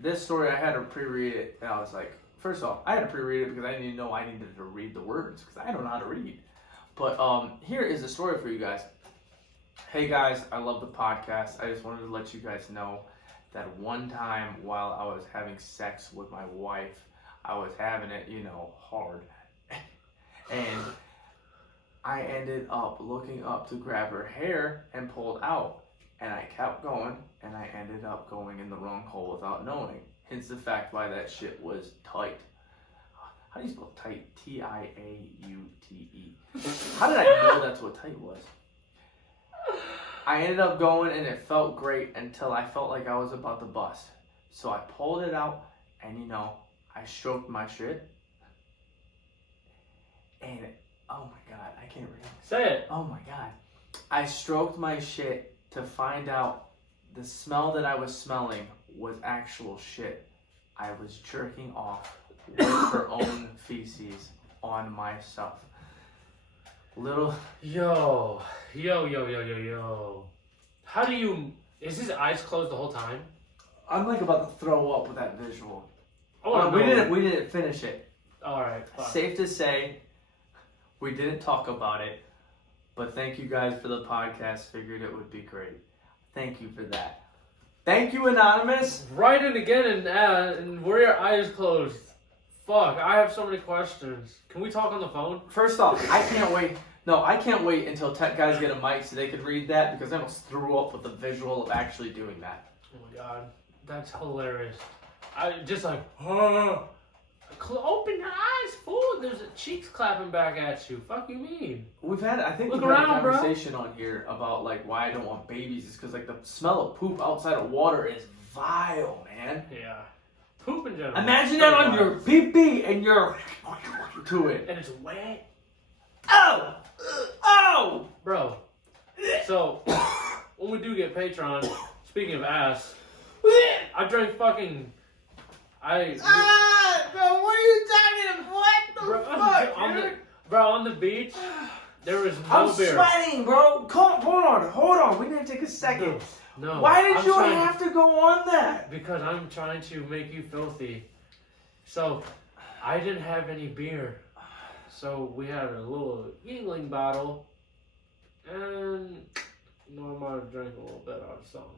This story, I had to pre-read it, and I was like, first off, I had to pre-read it because I didn't know I needed to read the words because I don't know how to read. But here is the story for you guys. Hey guys, I love the podcast. I just wanted to let you guys know that one time while I was having sex with my wife, I was having it, hard. And I ended up looking up to grab her hair and pulled out. And I kept going, and I ended up going in the wrong hole without knowing. Hence the fact why that shit was tight. How do you spell tight? T-I-A-U-T-E. How did I know that's what tight was? I ended up going, and it felt great until I felt like I was about to bust. So I pulled it out, and I stroked my shit. And, oh my God, I can't read. Say it. Oh my God. I stroked my shit to find out the smell that I was smelling was actual shit. I was jerking off with her own feces on myself. Yo. How do you? Is his eyes closed the whole time? I'm like about to throw up with that visual. I wanna know. We didn't finish it. All right. Fine. Safe to say, we didn't talk about it. But thank you guys for the podcast. Figured it would be great. Thank you for that. Thank you, Anonymous. Write it again and were your eyes closed? Fuck, I have so many questions. Can we talk on the phone? First off, I can't wait. No, I can't wait until tech guys get a mic so they could read that because I almost threw up with the visual of actually doing that. Oh my God, that's hilarious. I just like, open your eyes, fool. There's a cheeks clapping back at you. Fuck you mean? We've had a conversation on here about why I don't want babies. It's because the smell of poop outside of water is vile, man. Yeah. Poop in general. Imagine that on your pee-pee and you're to it. And it's wet. Oh! Oh! Bro. So, when we do get Patreon, speaking of ass, I drank fucking... Bro, what are you talking about? What the fuck, on the beach, there was no I'm beer. sweating, bro. Hold on. We need to take a second. No. Why did you have to go on that? Because I'm trying to make you filthy. So, I didn't have any beer. So, we had a little Yingling bottle. And, I might have drank a little bit out of something.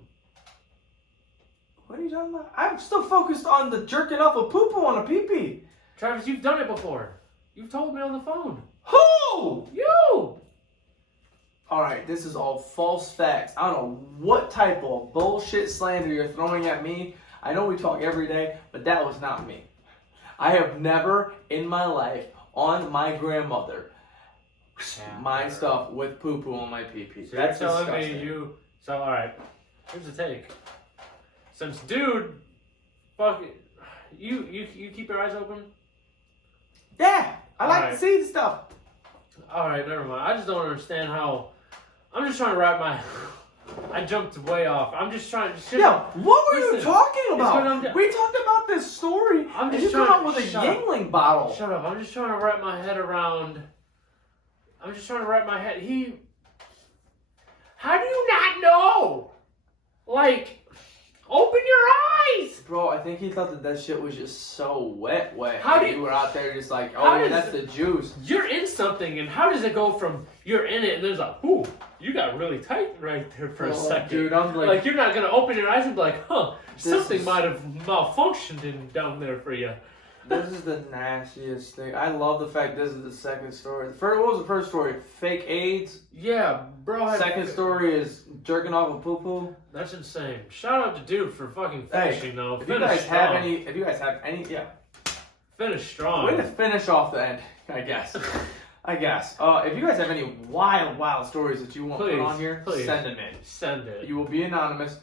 What are you talking about? I'm still focused on the jerking off of poo-poo on a pee-pee. Travis, you've done it before. You've told me on the phone. Who? You. All right, this is all false facts. I don't know what type of bullshit slander you're throwing at me. I know we talk every day, but that was not me. I have never in my life on my grandmother my stuff with poo poo on my pee pee. So That's you're telling disgusting. me you. So all right, here's the take. Since dude, fuck it, you keep your eyes open. Yeah, I like Alright. to see the stuff. All right, never mind. I just don't understand how. I'm just trying to wrap my. I jumped way off. I'm just trying to. Yeah, what were you Listen, talking it's what I'm about? do- We talked about this story. I'm and just you come trying out with to- a shut up. Yingling bottle. Shut up. I'm just trying to wrap my head around. I'm just trying to wrap my head. How do you not know? Like, open your eyes. Bro, I think he thought that shit was just so wet. How and do you were out there just like, How oh yeah, does- that's the juice. You're in something, and how does it go from you're in it and there's like, ooh, you got really tight right there for a second. Dude, I'm Like you're not gonna open your eyes and be like, huh, This something is- might have malfunctioned down there for you. This is the nastiest thing. I love the fact this is the second story. What was the first story? Fake AIDS. Yeah, bro. Second story is jerking off a poo poo. That's insane. Shout out to dude for fucking Hey, finishing though. If you Finish guys strong. have any, yeah. Finish strong. Way to finish off the end, I guess. If you guys have any wild stories that you want put on here, send them in. Send it. You will be anonymous.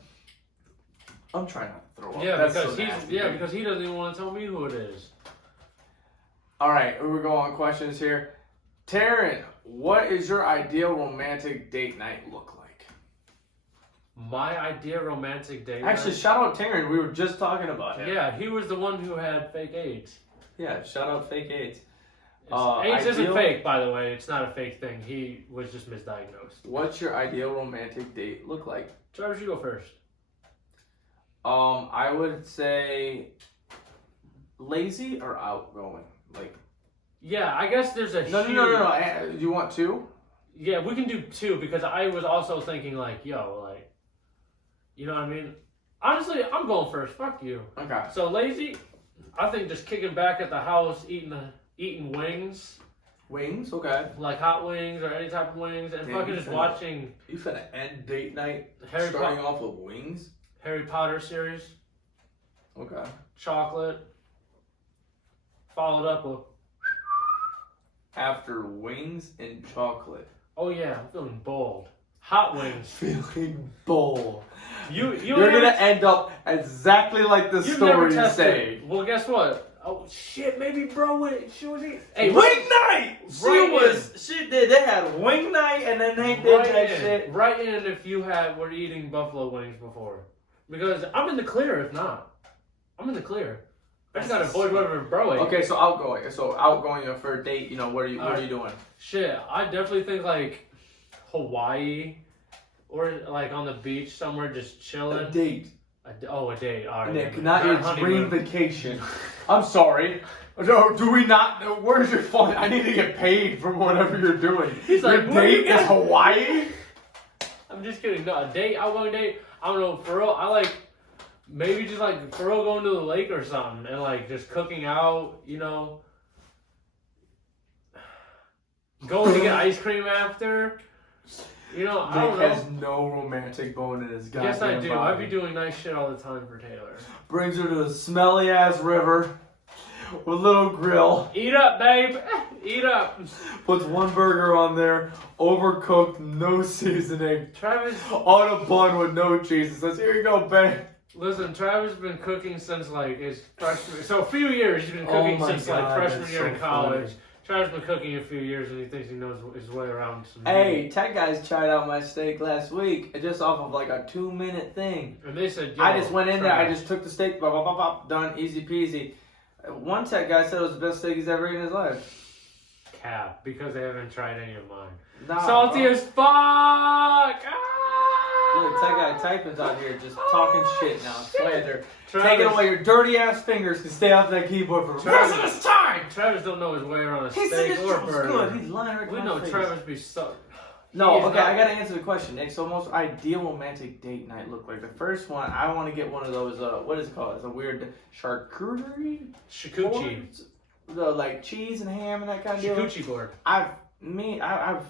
I'm trying not to throw up. Yeah, That's because so nasty. because he doesn't even want to tell me who it is. All right, we're going on questions here. Taryn, what is your ideal romantic date night look like? My idea romantic date. Actually, night- shout out Taryn. We were just talking about him. yeah, he was the one who had fake AIDS. Yeah, shout out fake AIDS. AIDS isn't ideal- fake, by the way. It's not a fake thing. He was just misdiagnosed. What's your ideal romantic date look like? Travis, you go first. I would say lazy or outgoing. Like Yeah, I guess there's a no. You want two? Yeah, we can do two because I was also thinking like, yo, like, you know what I mean? Honestly, I'm going first. Fuck you. Okay. So lazy, I think just kicking back at the house, eating wings, Wings. Okay. like hot wings or any type of wings, and Damn, fucking you just finna- watching You finna end date night Harry starting off with wings? Harry Potter series, Okay. chocolate, followed up with, After wings and chocolate. oh yeah, I'm feeling bold. Hot wings. Feeling bold. You're You're gonna end up exactly like the You've never story you tested. say. Well, guess what? Oh shit, maybe bro, she was eating. Hey, Wing night! Right She did. They had wing night and then they did right that in, shit. right in if you were eating buffalo wings before, because I'm in the clear. If not, I'm in the clear. I just gotta avoid whatever bro ate. Okay, so outgoing. So outgoing for a date, you know, what are you doing? Shit, I definitely think like Hawaii, or like on the beach somewhere, just chilling. date. A date. All right. Nick, not your honeymoon. dream vacation. I'm sorry. No, do we not? Where's your fun? I need to get paid for whatever you're doing. He's your like, what date you is got? Hawaii? I'm just kidding. No, a date, outgoing date. I don't know. For real, I like maybe just like for real going to the lake or something and like just cooking out. You know, going to get ice cream after. You know, I don't Nick know. has no romantic bone in his goddamn Yes, I do. body. I be doing nice shit all the time for Taylor. Brings her to the smelly ass river with a little grill. Eat up, babe. Eat up. Puts one burger on there, overcooked, no seasoning, Travis, on a bun with no cheese. And says, "Here you go, babe." listen, Travis has been cooking since like his freshman. So a few years he's been Oh cooking my since like God, freshman that's year so in college. funny. Travis been cooking a few years and he thinks he knows his way around some Hey, meat. Tech guys tried out my steak last week, just off of like a 2-minute thing. And they said, Yo, I just went in there, I Travis. just took the steak, bop, bop, bop, bop, done, easy peasy. One Tech guy said it was the best steak he's ever eaten in his life. Cap, because they haven't tried any of mine. Nah, Salty bro. as fuck! Ah! Look, Tech guy Typin's out here just talking shit now, slander. Travis, Taking away your dirty ass fingers to stay off that keyboard for the rest of this time. Travis don't know his way around a He said steak this or shit was burger. good. He's lying right We to my know face. Travis be so. No, He is okay, not- I gotta answer the question, Nick. So, most ideal romantic date night look like? The first one, I want to get one of those. What is it called? It's a weird charcuterie. Shikuchi. boards? the like cheese and ham and that kind of deal. Charcuterie board. I've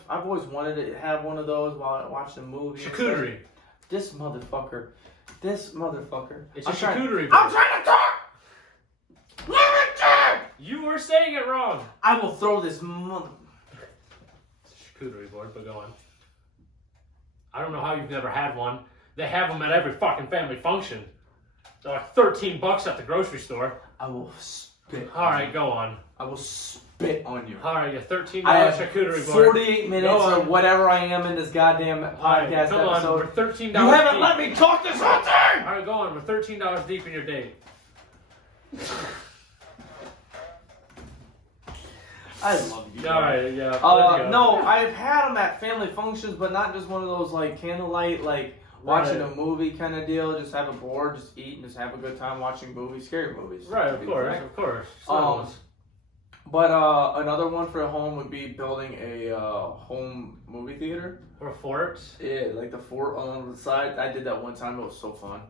always wanted to have one of those while watching a movie. Charcuterie. This motherfucker. It's a charcuterie board. I'm trying to talk. Let me talk. You were saying it wrong. I will throw this mother. It's a charcuterie board, but go on. I don't know how you've never had one. They have them at every fucking family function. They're like $13 at the grocery store. I will spit. Alright, go on. I will spit on you. Alright, your $13 I have charcuterie board. 48 minutes or whatever I am in this goddamn podcast come on, episode. we're $13 You haven't deep. let me talk this whole time! Alright, go on. We're $13 deep in your date. I love you. Alright, yeah. let's go. No, I've had them at family functions, but not just one of those like candlelight, like watching a movie kind of deal. Just have a board, just eat, and just have a good time watching movies, scary movies. Right, of course, right? of course. So, But another one for home would be building a home movie theater. or forts. Yeah, like the fort on the side. I did that one time. It was so fun.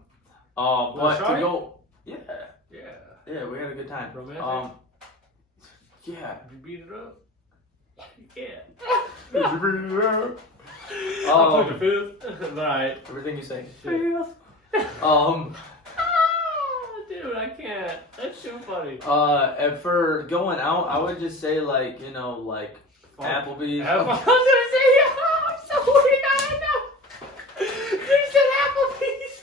Was But it to shiny? go, yeah, Yeah. we had a good time. Romantic? Yeah. Did you beat it up? Yeah. Did you bring it up? I'll put the fifth. Alright. Everything you say. Dude, I can't. That's too funny. And for going out, I would just say like Applebee's. I was gonna say, oh, I'm so weird. I don't know. You said Applebee's.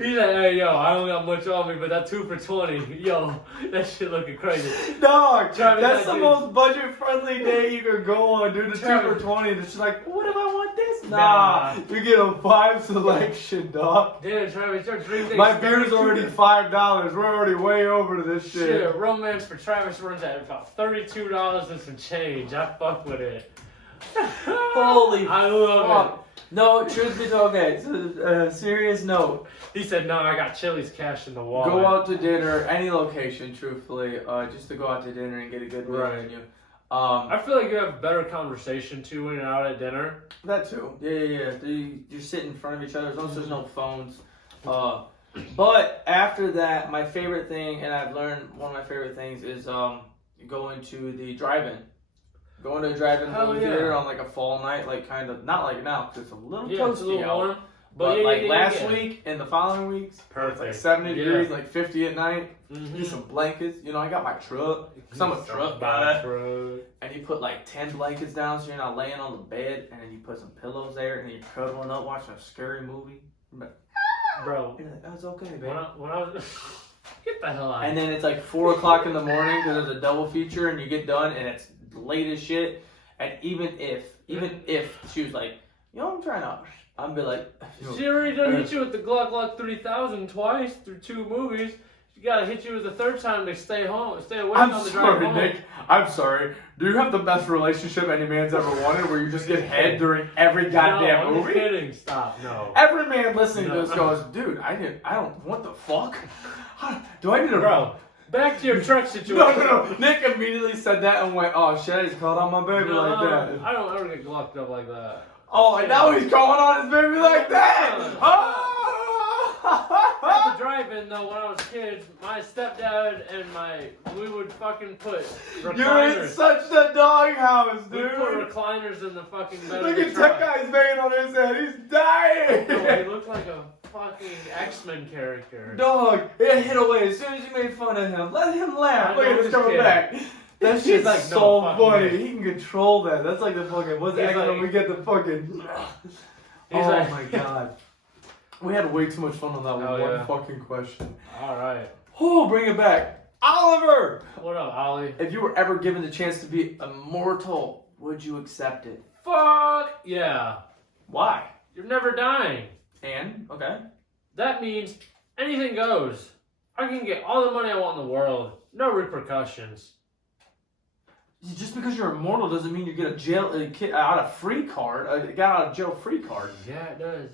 He's like, hey, yo, I don't got much on me, but that 2 for $20. Yo, that shit looking crazy. Dog, Travis, that's that the dude- most budget-friendly day you could go on, dude. The 2 Travis- for $20, and it's just like, what if I want this? Nah. You get a 5 selection, dog. Damn, Travis, your drink My beer's already $5. We're already way over to this shit. Shit, romance for Travis runs at about $32 and some change. I fuck with it. Holy I love fuck. No, truth be told, okay, so, serious note. it. He said, no, I got Chili's cash in the wallet. Go out to dinner, any location, truthfully, just to go out to dinner and get a good meal Right. menu. I feel like you have better conversation too when you're out at dinner. That too. Yeah. You sit in front of each other. As long as there's no phones. But after that, my favorite thing, and I've learned one of my favorite things is going to the drive-in. Going to a drive-in Hell movie yeah. theater on like a fall night, like kind of not like now because it's a little Yeah, it's a toasty little out. warm. But yeah, like yeah, last yeah. week and the following weeks, Perfect. like 70 Yeah. degrees, like 50 at night. Mhm. Get some blankets. You know, I got my truck. Cause I'm a truck guy. Bro. And you put like 10 blankets down so you're not laying on the bed. And then you put some pillows there. And then you're cuddling up watching a scary movie. Bro, You're like, that's okay, baby. when I was... Get the hell out And then it's like 4 o'clock in the morning because there's a double feature. And you get done and it's late as shit. And even if she was like, I'm trying to... I'd be like... She already done hit you with the Glock 3000 twice through 2 movies. She gotta hit you with the 3rd time to stay away I'm on the drive sorry, home. Nick. I'm sorry. Do you have the best relationship any man's ever wanted where you just get head during every goddamn No, I'm movie? kidding. Stop. No. Every man listening No. to this goes, dude, I don't, what the fuck? Do I need a... Bro, back to your truck situation. No. Nick immediately said that and went, oh shit, I just called on my baby No, like that. I don't ever get glocked up like that. Oh, and now he's calling on his baby like that! At the Oh! drive-in though, when I was kids, my stepdad and we would fucking put You're in recliners. such the doghouse, We put dude! recliners in the fucking bed Look of the at truck. that guy's vein on his head, he's dying! No, he looked like a fucking X-Men character. Dog, it hit away as soon as you made fun of him. Let him laugh. I Look know at this this coming kid. back. That He's shit's like, so no, fuck funny. me. He can control that. That's like the fucking. What's the He's acronym like- we get the fucking? He's Oh like- my god. We had way too much fun on that Oh, one yeah. fucking question. Alright. Oh, bring it back, Oliver. What up, Ollie? If you were ever given the chance to be immortal, would you accept it? Fuck yeah. Why? You're never dying. And okay. That means anything goes. I can get all the money I want in the world. No repercussions. Just because you're immortal doesn't mean you get a get out of jail free card. Yeah, it does.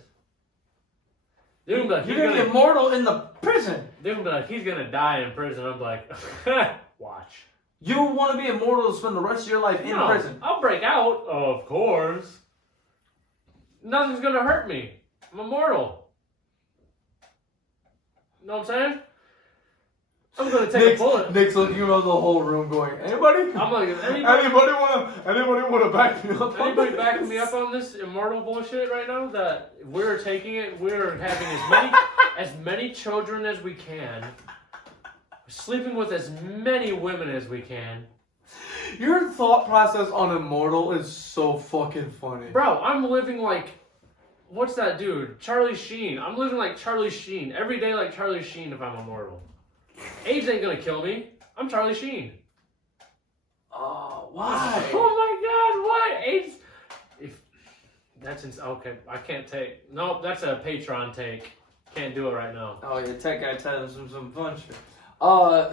They're gonna be like, You're gonna be immortal in the prison. they're gonna be like, he's gonna die in prison. I'm like, watch. You want to be immortal to spend the rest of your life in No, prison. I'll break out, of course. Nothing's gonna hurt me. I'm immortal. Know what I'm saying? I'm gonna take a bullet. Nick's looking around the whole room going, anybody? I'm like, Anybody wanna back me up? anybody backing me up on this immortal bullshit right now? That we're taking it. We're having as many children as we can, sleeping with as many women as we can. Your thought process on immortal is so fucking funny. Bro, I'm living like, what's that dude? Charlie Sheen. I'm living like Charlie Sheen. Every day like Charlie Sheen if I'm immortal. AIDS ain't gonna kill me. I'm Charlie Sheen. Oh, why? Oh my god, what? AIDS? Okay, I can't take. Nope, that's a Patreon take. Can't do it right now. Oh, yeah, tech guy telling some fun shit.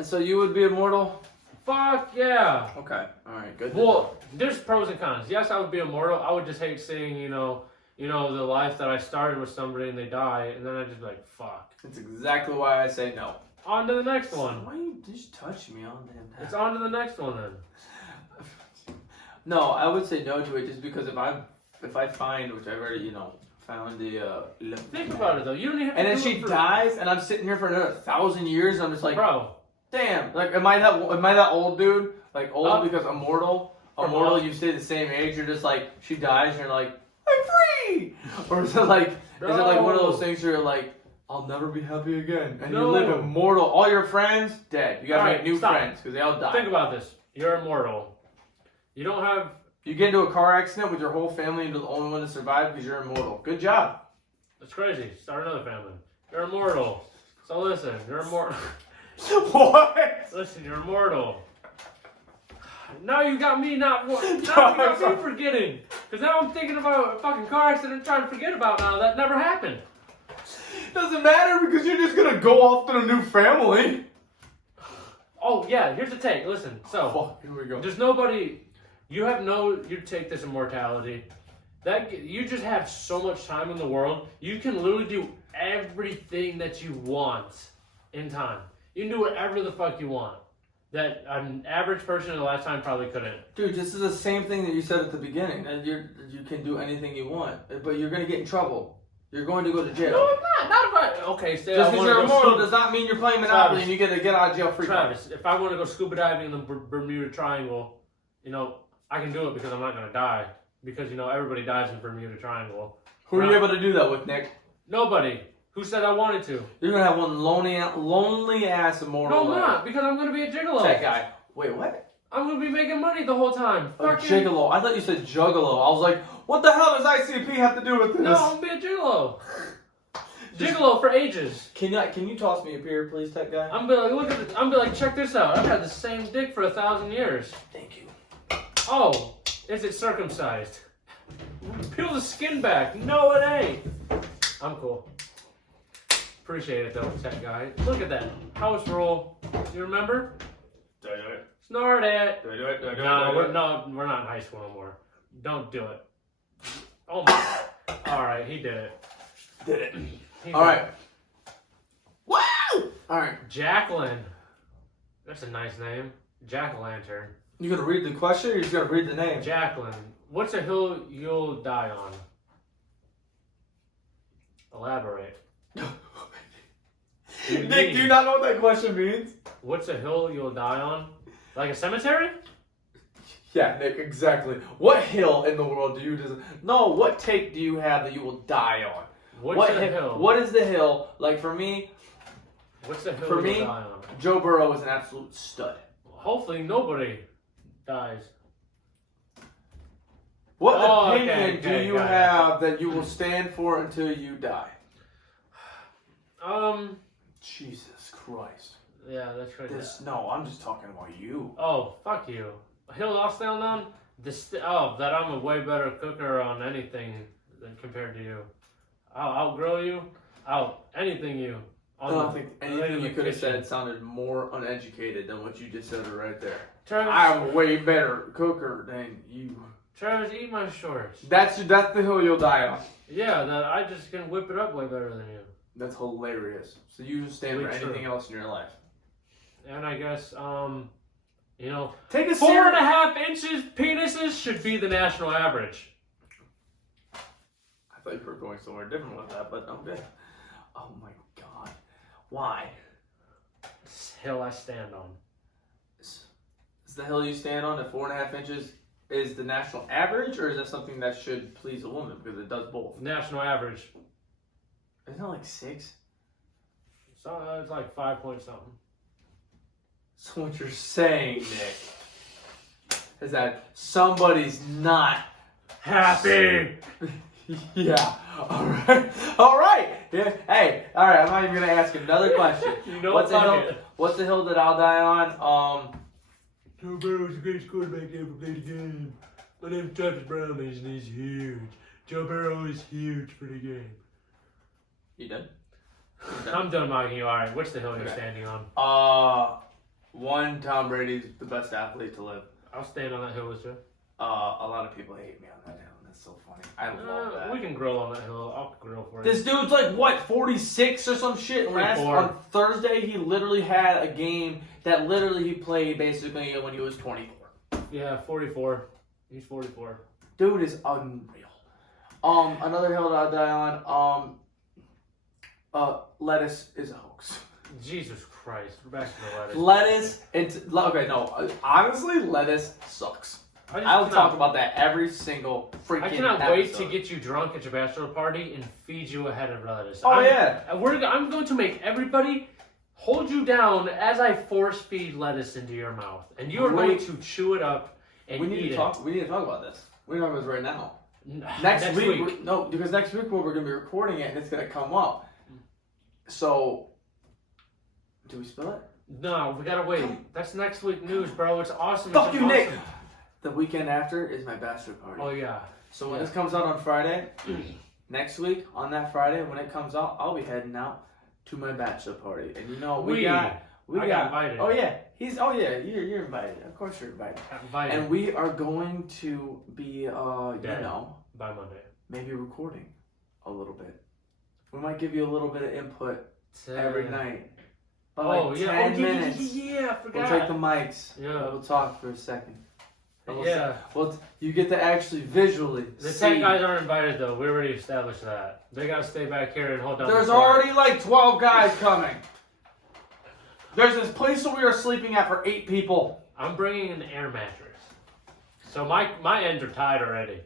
So you would be immortal? Fuck yeah. Okay, alright, good. Well, there's pros and cons. Yes, I would be immortal. I would just hate seeing, the life that I started with somebody and they die, and then I'd just be like, fuck. That's exactly why I say no. On to the next one. Why you just touch me all damn time? It's on to the next one then. No, I would say no to it just because if I find, which I've already, found the Think about it though. You don't even have and to then do she it for... dies and I'm sitting here for another 1,000 years and I'm just like, Bro. damn, like am I that old dude? Like old because immortal? Immortal, you stay the same age, you're just like, she dies and you're like, I'm free! Or is it like one of those things where you're like, I'll never be happy again. And you live immortal. All your friends, dead. You gotta make new friends because they all die. Think about this. You're immortal. You don't have... You get into a car accident with your whole family and you're the only one to survive because you're immortal. Good job. That's crazy. Start another family. You're immortal. So listen, you're immortal. What? Listen, you're immortal. Now you got me forgetting. Because now I'm thinking about a fucking car accident I'm trying to forget about now. That never happened. Doesn't matter because you're just gonna go off to a new family. Oh yeah, here's the take. Listen, so fuck, here we go. There's nobody. You take this immortality. You just have so much time in the world. You can literally do everything that you want in time. You can do whatever the fuck you want. That an average person in a lifetime probably couldn't. Dude, this is the same thing that you said at the beginning. That you can do anything you want, but you're gonna get in trouble. You're going to go to jail. No, I'm not. Not if I... Okay, say just I because want you're to immortal go does not mean you're playing Monopoly and you get to get out of jail free. Travis, if I want to go scuba diving in the Bermuda Triangle, I can do it because I'm not going to die. Because, everybody dies in Bermuda Triangle. Who are you able to do that with, Nick? Nobody. Who said I wanted to? You're going to have one lonely ass immortal No, I'm not. Because I'm going to be a gigolo. That guy. Wait, what? I'm going to be making money the whole time. A gigolo. I thought you said juggalo. I was like, what the hell does ICP have to do with this? No, I'm going to be a gigolo. Gigolo for ages. Can you toss me a beer, please, tech guy? I'm gonna be like, I'm gonna be like, check this out. I've had the same dick for 1,000 years. Thank you. Oh, is it circumcised? Peel the skin back. No, it ain't. I'm cool. Appreciate it though, tech guy. Look at that house rule. You remember? Do I do it? Snort it. Do I do it? Do I do No, it? we're not in high school no more. Don't do it. Oh my. All right, he did it. Did it. All right. Wow! All right. Jacqueline. That's a nice name. Jack-o'-lantern. You gonna read the question or you just gonna read the name? Jacqueline. What's a hill you'll die on? Elaborate. Nick, do you not know what that question means? What's a hill you'll die on? Like a cemetery? Yeah, Nick, exactly. What hill in the world do you No, what take do you have that you will die on? What's a hill? What is the hill? Like for me, what's the hill for you'll me, die on? Joe Burrow is an absolute stud. Hopefully nobody dies. What opinion do you got have that you will stand for until you die? Jesus Christ. Yeah, that's right. No, I'm just talking about you. Oh, fuck you. A hill I'll stand on? That I'm a way better cooker on anything than compared to you. I'll outgrow you. Anything you. I don't think anything you could have said sounded more uneducated than what you just said right there. Travis, I'm a way better cooker than you. Travis, eat my shorts. That's the hill you'll die on. Yeah, that I just can whip it up way better than you. That's hilarious. So you just stand for anything else in your life. And I guess, take a 4.5 inches penises should be the national average. I thought you were going somewhere different with that, but okay. Oh my god. Why? hill I stand on. Is the hill you stand on at 4.5 inches is the national average, or is that something that should please a woman because it does both? National average. Isn't it like 6? So it's like 5 point something. So what you're saying, Nick, is that somebody's not Happy. Yeah. All right. All right. Yeah. Hey. All right. I'm not even gonna ask another question. You know what's the hill? it. What's the hill that I'll die on? Joe Burrow's the greatest quarterback ever played the game. My name's Travis Brown, and he's huge. Joe Burrow is huge for the game. You done? I'm done mocking you. All right, what's the hill you're Okay. standing on? One, Tom Brady's the best athlete to live. I'll stand on that hill with you. A lot of people hate me on that hill. That's so funny. I love that. We can grill on that hill. I'll grill for you. This dude's like what, 46 or some shit. On Thursday, he literally had a game that literally he played basically when he was 24. Yeah, 44. He's 44. Dude is unreal. Another hill that I'll die on. Lettuce is a hoax. Jesus Christ. We're back to the Lettuce. Honestly, lettuce sucks. I'll talk about that every single freaking I cannot episode. wait to get you drunk at your bachelor party and feed you a head of lettuce. Oh, yeah. I'm going to make everybody hold you down as I force feed lettuce into your mouth. And you are going to chew it up and We need eat to talk about this. We're talking about this right now. it. Next week. No, because next week we're going to be recording it and it's going to come up. So, do we spill it? No, we gotta wait. That's next week news, bro. It's awesome. Fuck it's you, awesome. Nick. The weekend after is my bachelor party. Oh yeah. So when this comes out on Friday, next week on that Friday when it comes out, I'll be heading out to my bachelor party, and you know we got invited. Oh yeah, you're invited. Of course you're invited. Invited. And we are going to be by Monday. maybe recording a little bit. We might give you a little bit of input every night. About 10 minutes. Yeah, I forgot. We'll take the mics. Yeah. We'll talk for a second. Yeah. Well, you get to actually visually The see. 10 guys aren't invited though. We already established that. They gotta stay back here and hold down. There's the fort. already like 12 guys coming. There's this place that we are sleeping at for 8 people. I'm bringing an air mattress. So my ends are tied already.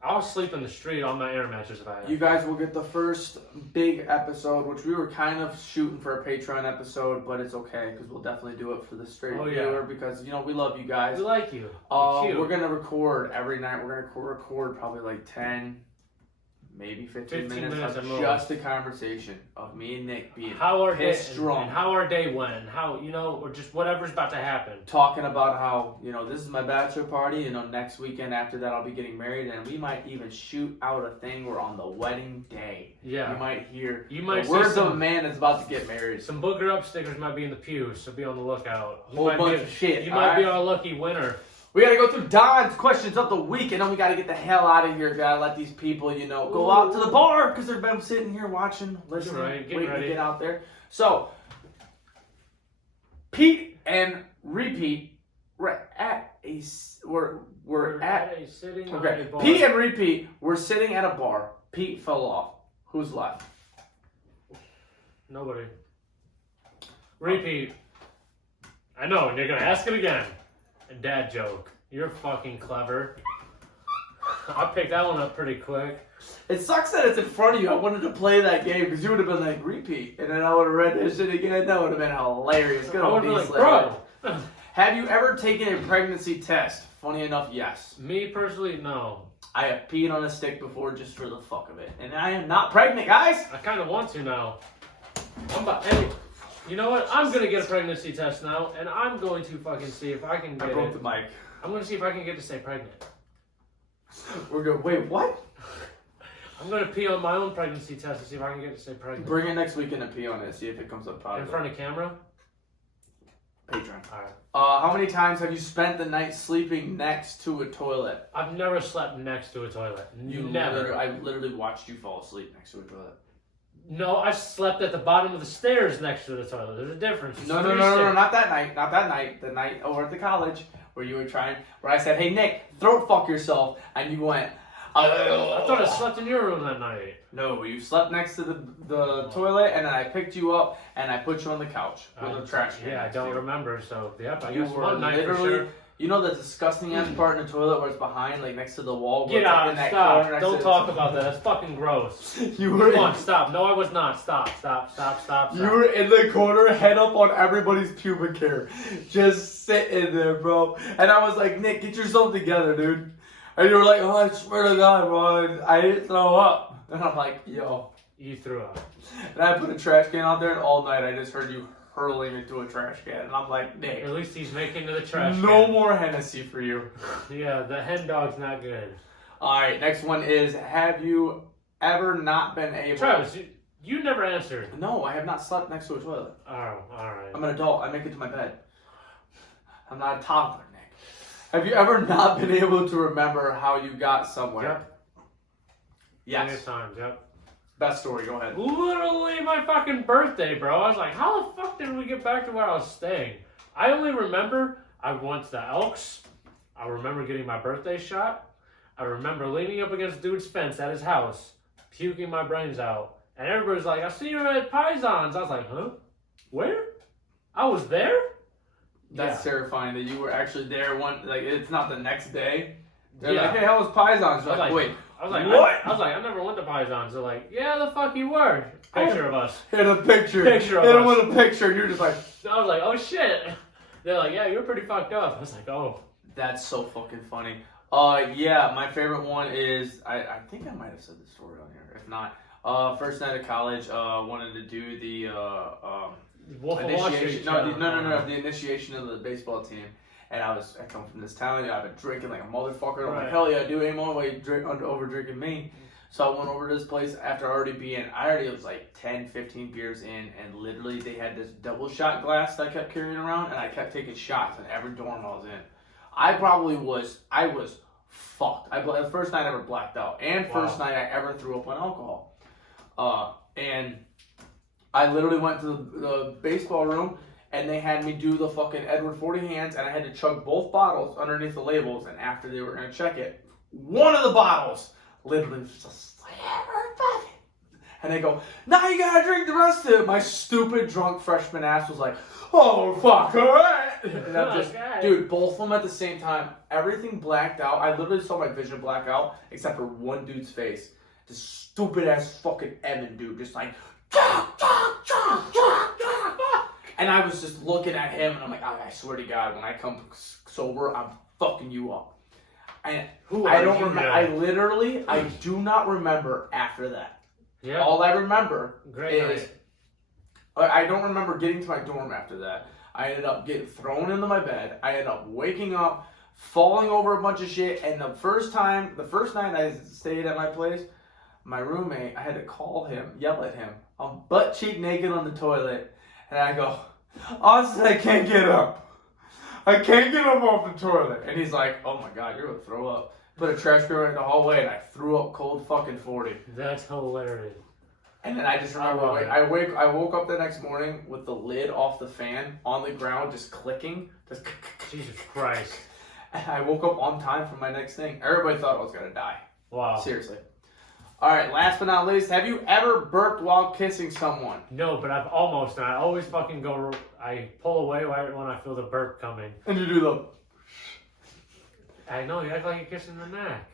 I'll sleep in the street on my air mattress if I have. You guys will get the first big episode, which we were kind of shooting for a Patreon episode, but it's okay because we'll definitely do it for the straight viewer because you know we love you guys. We like you. You're cute. We're gonna record every night. We're gonna record probably like 10, maybe 15 minutes of just a conversation of me and Nick being how our pissed day, drunk. and how our day went, and how or just whatever's about to happen. Talking about how, this is my bachelor party, next weekend after that I'll be getting married, and we might even shoot out a thing where on the wedding day, Yeah. you might hear You might the words see of a man that's about to get married. Some booger up stickers might be in the pews, so be on the lookout. Whole bunch of shit. You might be our lucky winner. We gotta go through Don's questions of the week, and then we gotta get the hell out of here. Gotta let these people, go out to the bar because they've been sitting here watching, listening, waiting to get out there. So, Pete and Repeat, we're at a sitting okay. on a bar. Pete and Repeat, we're sitting at a bar. Pete fell off. Who's left? Nobody. Repeat. I know, and you're gonna ask it again. A dad joke. You're fucking clever. I picked that one up pretty quick. It sucks that it's in front of you. I wanted to play that game because you would have been like, Repeat, and then I would have read this shit again. That would have been hilarious. I would be like, bro. Have you ever taken a pregnancy test? Funny enough, yes. Me personally, no. I have peed on a stick before just for the fuck of it. And I am not pregnant, guys! I kind of want to now. Hey, you know what? I'm going to get a pregnancy test now, and I'm going to fucking see if I can get I broke the mic. I'm going to see if I can get to stay pregnant. We're good. Wait, what? I'm going to pee on my own pregnancy test to see if I can get to stay pregnant. Bring it next weekend and pee on it. See if it comes up positive. In front of camera? Patreon. Alright. How many times have you spent the night sleeping next to a toilet? I've never slept next to a toilet. Never. I literally watched you fall asleep next to a toilet. No, I slept at the bottom of the stairs next to the toilet. There's a difference. No, not that night. Not that night. The night over at the college where you were where I said, hey, Nick, throat fuck yourself. And you went, I thought I slept in your room that night. No, you slept next to the toilet, and then I picked you up and I put you on the couch with a trash can. Yeah, I don't remember. So yep, I You guess were one night for literally. sure. You know the disgusting ass part in the toilet where it's behind, like next to the wall? Get in out! that Stop! corner Don't next to talk about that. That's fucking gross. You were Come on, stop! No, I was not. Stop! Stop! Stop! Stop! You were in the corner, head up on everybody's pubic hair, just sitting there, bro. And I was like, Nick, get yourself together, dude. And you were like, oh, I swear to God, bro, I didn't throw up. And I'm like, yo. You threw up. And I put a trash can out there, and all night I just heard you hurling into a trash can. And I'm like, Nick. At least he's making to the trash can. No more Hennessy for you. Yeah, the hen dog's not good. All right, next one is, have you ever not been able... Travis, you never answered. No, I have not slept next to a toilet. Oh, alright. I'm an adult. I make it to my bed. I'm not a toddler, Nick. Have you ever not been able to remember how you got somewhere? Yep. Yes. Plenty of times, yep. Best story, go ahead. Literally my fucking birthday, bro. I was like, how the fuck did we get back to where I was staying? I only remember I went to the Elks. I remember getting my birthday shot. I remember leaning up against dude's fence at his house, puking my brains out. And everybody's like, I see you at Pisons. I was like, huh? Where? I was there? That's terrifying that you were actually there it's not the next day. They're Yeah. like, hey, how was Pisons? You're like, wait. I was like, what? I was like, I never went to Pisons. They're like, yeah, the fuck you were. Picture of us. Hit a picture. Picture of Hit him us. with a picture. You're just like... I was like, oh shit. They're like, yeah, you're pretty fucked up. I was like, oh. That's so fucking funny. Yeah, my favorite one is, I think I might have said the story on here. If not, first night of college, wanted to do the Wolf of Wall Street. initiation. No, the initiation of the baseball team. And I come from this town. I've been drinking like a motherfucker. I'm like, Right. hell yeah, dude, ain't no way over drinking me. So I went over to this place after I already was like 10, 15 beers in, and literally they had this double shot glass that I kept carrying around, and I kept taking shots in every dorm I was in. I was fucked. The first night I ever blacked out, and first night I ever threw up on alcohol. And I literally went to the baseball room, and they had me do the fucking Edward 40 hands, and I had to chug both bottles underneath the labels, and after they were going to check it, one of the bottles literally was just like, everybody. And they go, now you gotta drink the rest of it. My stupid drunk freshman ass was like, oh fuck, alright. And I'm just, dude, both of them at the same time, everything blacked out. I literally saw my vision black out, except for one dude's face. This stupid ass fucking Evan dude, just like, and I was just looking at him, and I'm like, I swear to God, when I come sober, I'm fucking you up. And I don't remember. I do not remember after that. Yeah. All I remember Great is night. I don't remember getting to my dorm after that. I ended up getting thrown into my bed. I ended up waking up, falling over a bunch of shit, and the first night I stayed at my place, my roommate, I had to call him, yell at him. I'm butt cheek naked on the toilet, and I go, Austin, I can't get up. I can't get up off the toilet. And he's like, oh my God, you're gonna throw up. Put a trash can right in the hallway, and I threw up cold fucking 40. That's hilarious. And then I just remember, I woke up the next morning with the lid off the fan on the ground, just clicking. Just Jesus Christ. And I woke up on time for my next thing. Everybody thought I was gonna die. Wow. Seriously. All right, last but not least, have you ever burped while kissing someone? No, but I've almost not. I always fucking I pull away right when I feel the burp coming. And you do the... I know, you act like you're kissing the neck.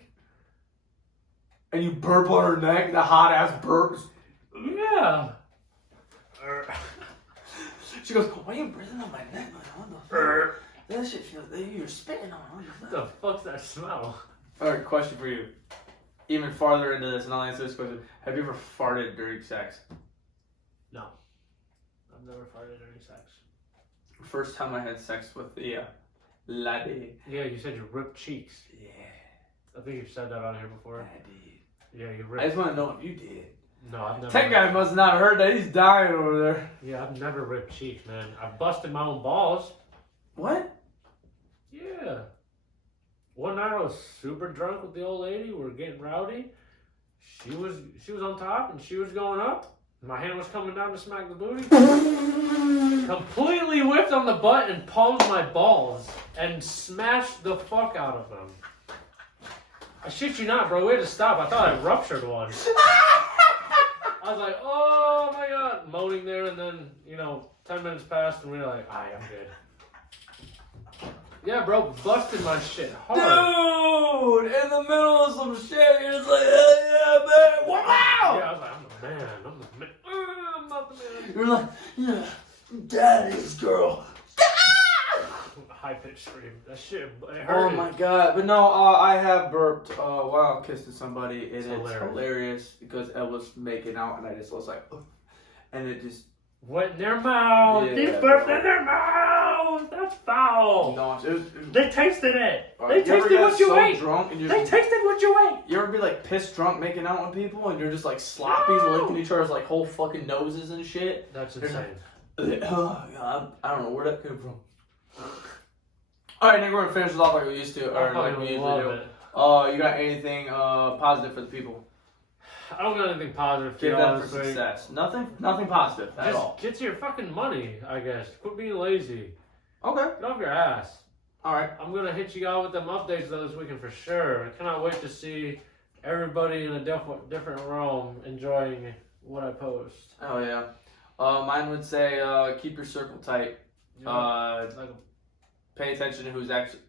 And you burp on her neck, the hot ass burps. Yeah. She goes, why are you breathing on my neck? What the fuck? That shit feels... You're spitting on it. What the fuck's that smell? All right, question for you. Even farther into this, and I'll answer this question. Have you ever farted during sex? No. I've never farted during sex. First time I had sex with the laddie. Yeah, you said you ripped cheeks. Yeah. I think you've said that on here before. I did. Yeah, you I ripped. just want to know if you did. No, I've never. That guy must not have heard that. He's dying over there. Yeah, I've never ripped cheeks, man. I've busted my own balls. What? Yeah. One night I was super drunk with the old lady. We were getting rowdy. She was on top and she was going up. My hand was coming down to smack the booty. Completely whipped on the butt and palmed my balls and smashed the fuck out of them. I shit you not, bro. We had to stop. I thought I ruptured one. I was like, oh my god, moaning there, and then 10 minutes passed, and we were like, alright, I'm good. Yeah, bro, busted my shit hard. Dude, in the middle of some shit, you're just like, yeah, man, wow! Yeah, I was like, I'm the man. I'm not the man. You're like, yeah, daddy's girl. High pitched scream. That shit, it hurt. Oh my god! But no, I have burped while kissing somebody. It's hilarious. hilarious because I was making out and I just was like, and it just went in their mouth. Yeah, They burped in their mouth. That's foul. no, They tasted it. You They ever tasted get what you so ate. drunk and They tasted what you ate. you ever be like pissed drunk making out with people and you're just like sloppy, licking each other's like whole fucking noses and shit. That's insane. Oh god, I don't know where that came from. All right, Nick, we're gonna finish this off like we used to, or like we usually do. You got anything positive for the people? I don't got anything positive for Give you, them for honestly. success. Nothing positive at Just all. get your fucking money, I guess. Quit being lazy. Okay. Get off your ass. All right. I'm gonna hit you out with them updates though this weekend for sure. I cannot wait to see everybody in a different realm enjoying what I post. Oh yeah. Mine would say keep your circle tight. Pay attention to who's actually.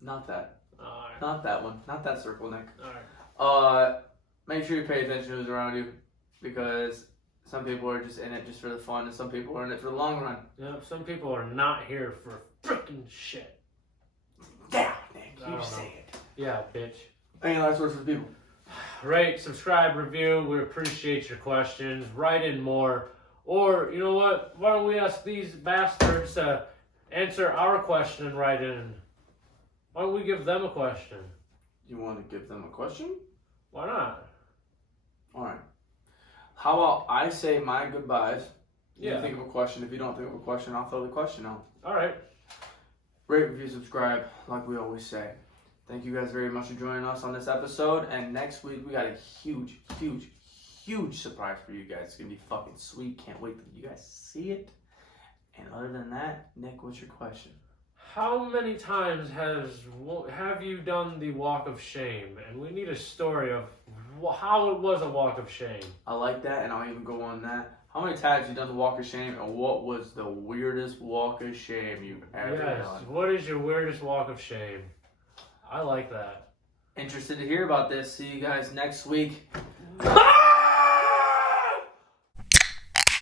Not that. Alright. Not that one. Not that circle, Nick. Alright. Make sure you pay attention to who's around you, because some people are just in it just for the fun, and some people are in it for the long run. Yeah, some people are not here for freaking shit. Damn, Nick, I don't know. say it. Yeah, bitch. Any last words for the people? Rate, subscribe, review. We appreciate your questions. Write in more. Or, you know what? Why don't we ask these bastards to answer our question and write in? Why don't we give them a question? You want to give them a question? Why not? All right. How about I say my goodbyes? Yeah. You think of a question. If you don't think of a question, I'll throw the question out. All right. Rate, review, subscribe, like we always say. Thank you guys very much for joining us on this episode. And next week, we got a huge surprise for you guys. It's going to be fucking sweet. Can't wait till you guys see it. And other than that, Nick, what's your question? How many times have you done the walk of shame? And we need a story of how it was a walk of shame. I like that, and I'll even go on that. How many times have you done the walk of shame, and what was the weirdest walk of shame you've ever done? What is your weirdest walk of shame? I like that. Interested to hear about this. See you guys next week.